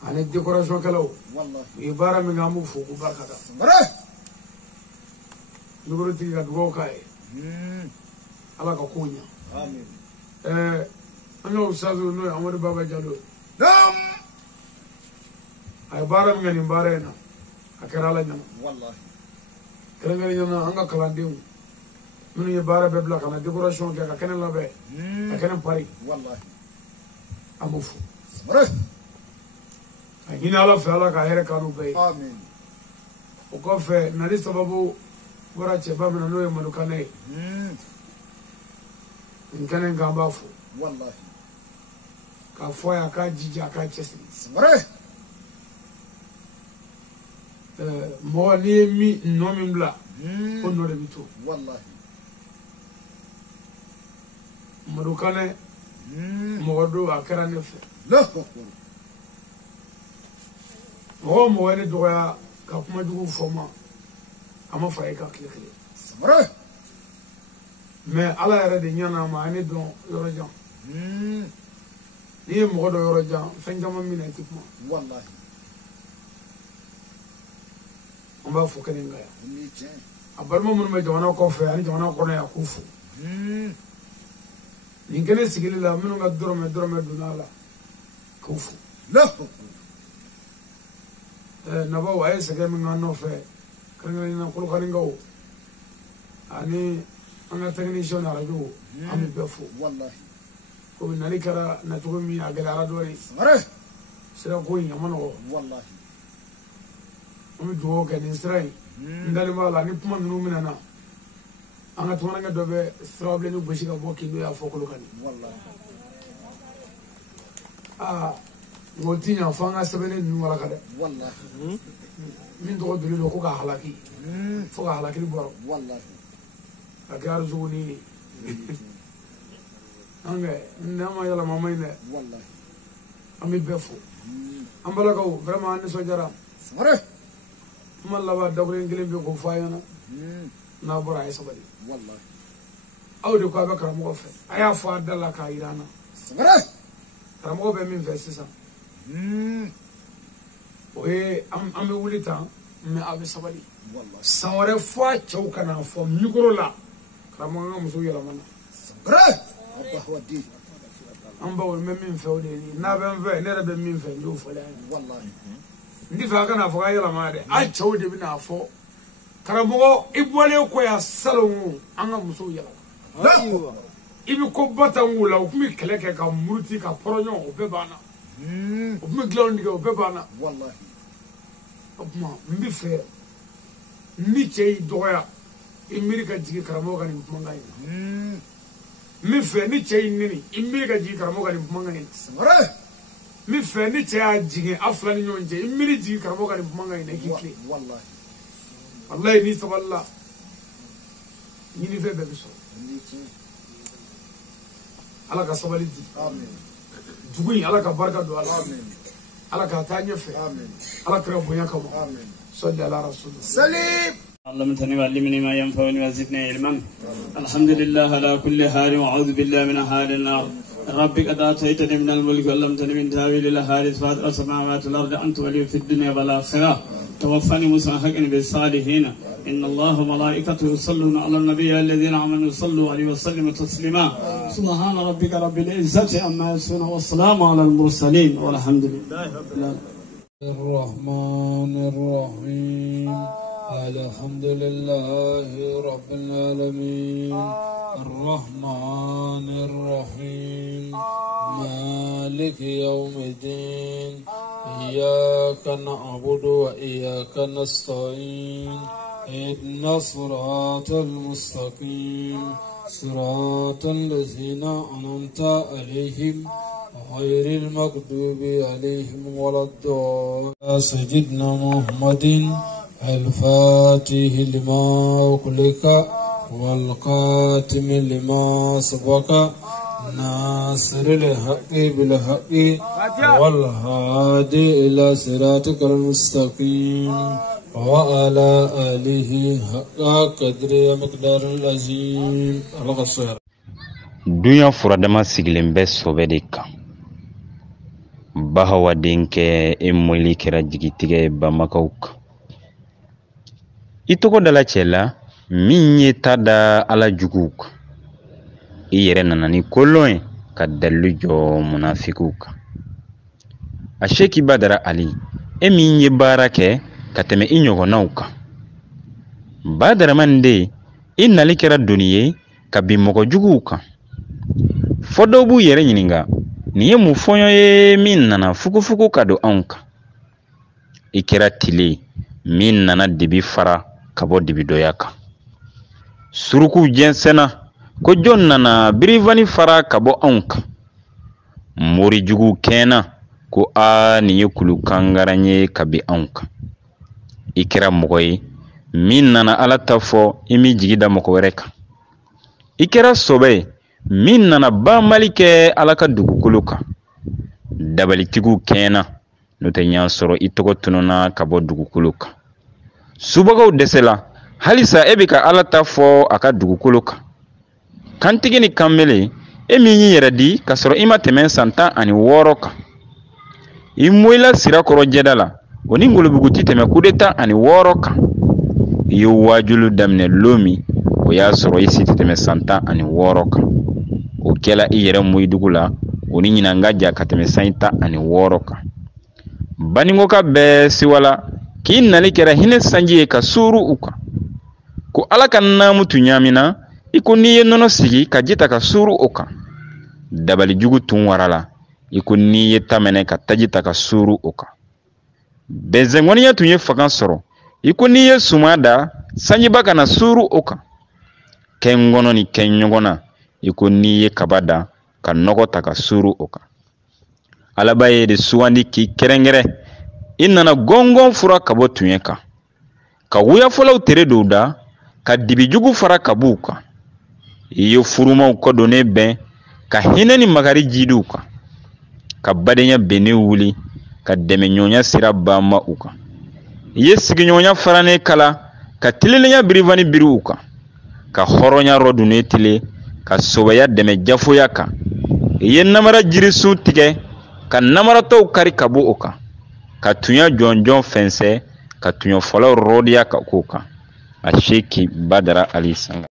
ane décoration kalaw wallahi ibara mi ngamu fu ku barkata sara micro tugu ga dugo kai ala ka kunya amen anga ustazu no Amadou Baba Diallo dam ay bara mi ngani bare na akara la nyama wallahi kala ngani nyama anga kala dem minu ye bara be bla kana décoration ke ka kenen la be ka kenen pari wallahi amufu sara ay ala fa ala ka here kanu be amen o ko fe nari sababu wara che ba mina no ye manukane nkane ngamba fu wallahi ka foya ka jija ka chesi sara mo ni mi no mi bla o no de bito wallahi manukane مغدو أكرا نفر لا أكبر مغو موالي دوغا كاكما دوغو فوما أما فايكا كلي سمره mais ala yɛrɛ de ɲana ma ani dɔn yɔrɔ jan n'i ye mɔgɔ dɔ yɔrɔ jan fɛn caman min na i tɛ kuma wallahi an b'a fɔ kelen ka yan a balima minnu bɛ jamana kɔfɛ ani jamana kɔnɔ yan k'u fo nin kelen sigili la minnu ka dɔrɔmɛ donna a la k'u fo nabaw a ye sɛgɛn min k'an nɔfɛ kɛrɛnkɛrɛnnenya kolokanikaw ani an ka technicien radio an bɛ bɛɛ fo komi nali kɛra nacogo min a gɛlɛyara dɔɔnin sira ko in a ma nɔgɔ an bɛ dugawu kɛ nin sira in n dalen b'a la ni kuma ninnu mina na an ka tumunankɛ dɔ bɛ sirabilenni gosi ka bɔ Kindo y'a fɔ Kolokani nko ti ɲa fo an ka sɛbɛnni ninnu walaka dɛ min tɔgɔ doli don ko ka halaki fo ka halakili bɔrɔ a kɛ arzugu ni an kɛ n'an ma yɛlɛma ma ɲi dɛ an bɛ bɛɛ fo an balakaw vraiment an nisɔndiyara kuma laban dakuruɲɛ kelen bɛ k'o fɔ a ɲɛna n'a bɔra a ye sabali aw de ko a bɛ karamɔgɔ fɛ a y'a fɔ a da la k'a jira an na karamɔgɔ bɛ min fɛ sisan o ye an bɛ wuli tan mais a bɛ sabali san wɛrɛ fɔ a cɛw ka na fɔ micro la karamɔgɔ ka muso yɛlɛmana an baw n bɛ min fɛ o de ye n'a bɛ n fɛ ne yɛrɛ bɛ min fɛ n y'o fɔlen n tɛ fɛ a kana fɔ k'a yɛlɛma dɛ a cɛw de bɛ n'a fɔ karamɔgɔ i bɔlen kɔ yan salon an ka musow yɛlɛma i bɛ ko batanw la u tun bɛ kɛlɛ kɛ ka muruti ka pɔrɔɲɔgɔn o bɛɛ banna u tun bɛ dilanw tigɛ o bɛɛ banna o tuma n bɛ fɛ ni cɛ y'i dɔgɔya i miiri ka jigin karamɔgɔ ka nin kumakan in n bɛ fɛ ni cɛ y'i nɛni i miiri ka jigin karamɔgɔ ka nin kumakan in n bɛ fɛ ni cɛ y'a jigin a fila ni ɲɔgɔn cɛ i miiri jigin karamɔgɔ ka nin kumakan in na i k'i tilen walayi n'i sabalila ɲinifɛn bɛɛ bɛ sɔrɔ ala ka sabali di dugu in ala ka barika don ala ala ka taa ɲɛfɛ ala kira bonya kama salli ala rasulillah علمتني وعلمني ما ينفعني وزدني علما الحمد لله على كل حال واعوذ بالله من حال النار ربي قد اتيتني من الملك وعلمتني من تاويل الاحاديث فاطر السماوات والارض انت ولي في الدنيا والاخره توفني مساحقا بالصالحين ان الله وملائكته يصلون على النبي الذين امنوا صلوا عليه وسلموا تسليما سبحان ربك رب العزه عما يصفون والسلام على المرسلين والحمد لله رب العالمين الرحمن الرحيم الحمد لله رب العالمين الرحمن الرحيم مالك يوم الدين إياك نعبد وإياك نستعين اهدنا الصراط المستقيم صراط الذين أنعمت عليهم غير المغضوب عليهم ولا الضالين سيدنا محمد الفاتح لما أغلق والقاتم لما سبق ناصر الحق بالحق والهادي إلى صراطك المستقيم وعلى آله حق قدر مقدار العظيم الغصير dunya furadama sigilen bɛ sobe de kan bahawa denkɛ e mɔli kɛra jigitigɛ bamakaw kan i tɔgɔ dala cɛ la min ye ta da ala juguw kan i yɛrɛ nana ni kolon ye ka dalilu jɔ munafikiw kan a sheki badara ali e min ye baara kɛ ka tɛmɛ i ɲɔgɔnnaw kan badaraman de i nali kɛra doni ye ka bin mɔgɔ juguw kan fɔ dɔw b'u yɛrɛ ɲininka nin ye mun fɔɲɔ ye min nana fukufuku ka don anw kan i kɛra tile min nana dibi fara ka bɔ dibidɔya kan suruku jɛnsɛnna ko jɔn nana birifani fara ka bɔ anw kan mori jugu kɛnna ko nin ye kulukangaran ye ka bi anw kan i kɛra mɔgɔ ye min nana ala ta fɔ i mi jigi da mɔgɔ wɛrɛ kan i kɛra sɔbɛ min nana banbali kɛ Ala ka dugukolo kan. Dabalitigiw kɛɲɛna n'o tɛ ɲan sɔrɔ i tɔgɔ tununa ka bɔ dugukolo kan. Subagaw dɛsɛla halisa e bɛ ka Ala ta fɔ a ka dugukolo kan. Kantigi ni kanbele e min y'i yɛrɛ di ka sɔrɔ i ma tɛmɛ san 16 kan. I moyila sirakɔrɔ jɛda la o ni ngolobugu ti tɛmɛ coup d'état 6 kan. I ye waajulu daminɛ lomi o y'a sɔrɔ i si ti tɛmɛ san 16 kan. O kɛla i yɛrɛ moyidugu la o ni ɲinanga ja ka tɛmɛ san 16 kan. Baningoka bɛɛ siwala k'i nali kɛra hinɛ sanji ye ka suuru u kan. Ko Ala ka naamu tun ɲamina i ko n'i ye nɔnɔ sigi ka ji ta ka suuru o kan. Dabalijugu tun warala i ko n'i ye tamɛnɛ ka taji ta ka suuru o kan. Bɛnzɛngɔniya tun ye fanga sɔrɔ i ko n'i ye suma da sanjiba kana suuru o kan. Kɛngɔnɔ ni kɛɲɔgɔnna i ko n'i ye kaba da ka nɔgɔ ta ka suuru o kan. Alaba ye de sugandi k'i kɛrɛnkɛrɛn i nana gɔngɔn fura ka bɔ tuɲɛ kan. Ka wuyafɔlaw tere dɔw da ka dibijugu fara ka b'u kan. I ye furumaw kɔdonnen bɛn ka hinɛ ni magari jidiw kan. Ka badenya bɛnne wuli ka dɛmɛɲɔgɔnya sira banma u kan. I ye sigiɲɔgɔnya faranen kala ka tilelenya birifani biri u kan. Ka hɔrɔnya rɔdunnen tile ka sobaya dɛmɛ jafoya kan. I ye namara jirisun tigɛ ka namaratɔw kari ka bɔ o kan. Ka tuɲa jɔnjɔn fɛnsɛ ka tuɲa fɔlɔ rɔdiya ka k'o kan. A Sheikh Badara Ali Sanga.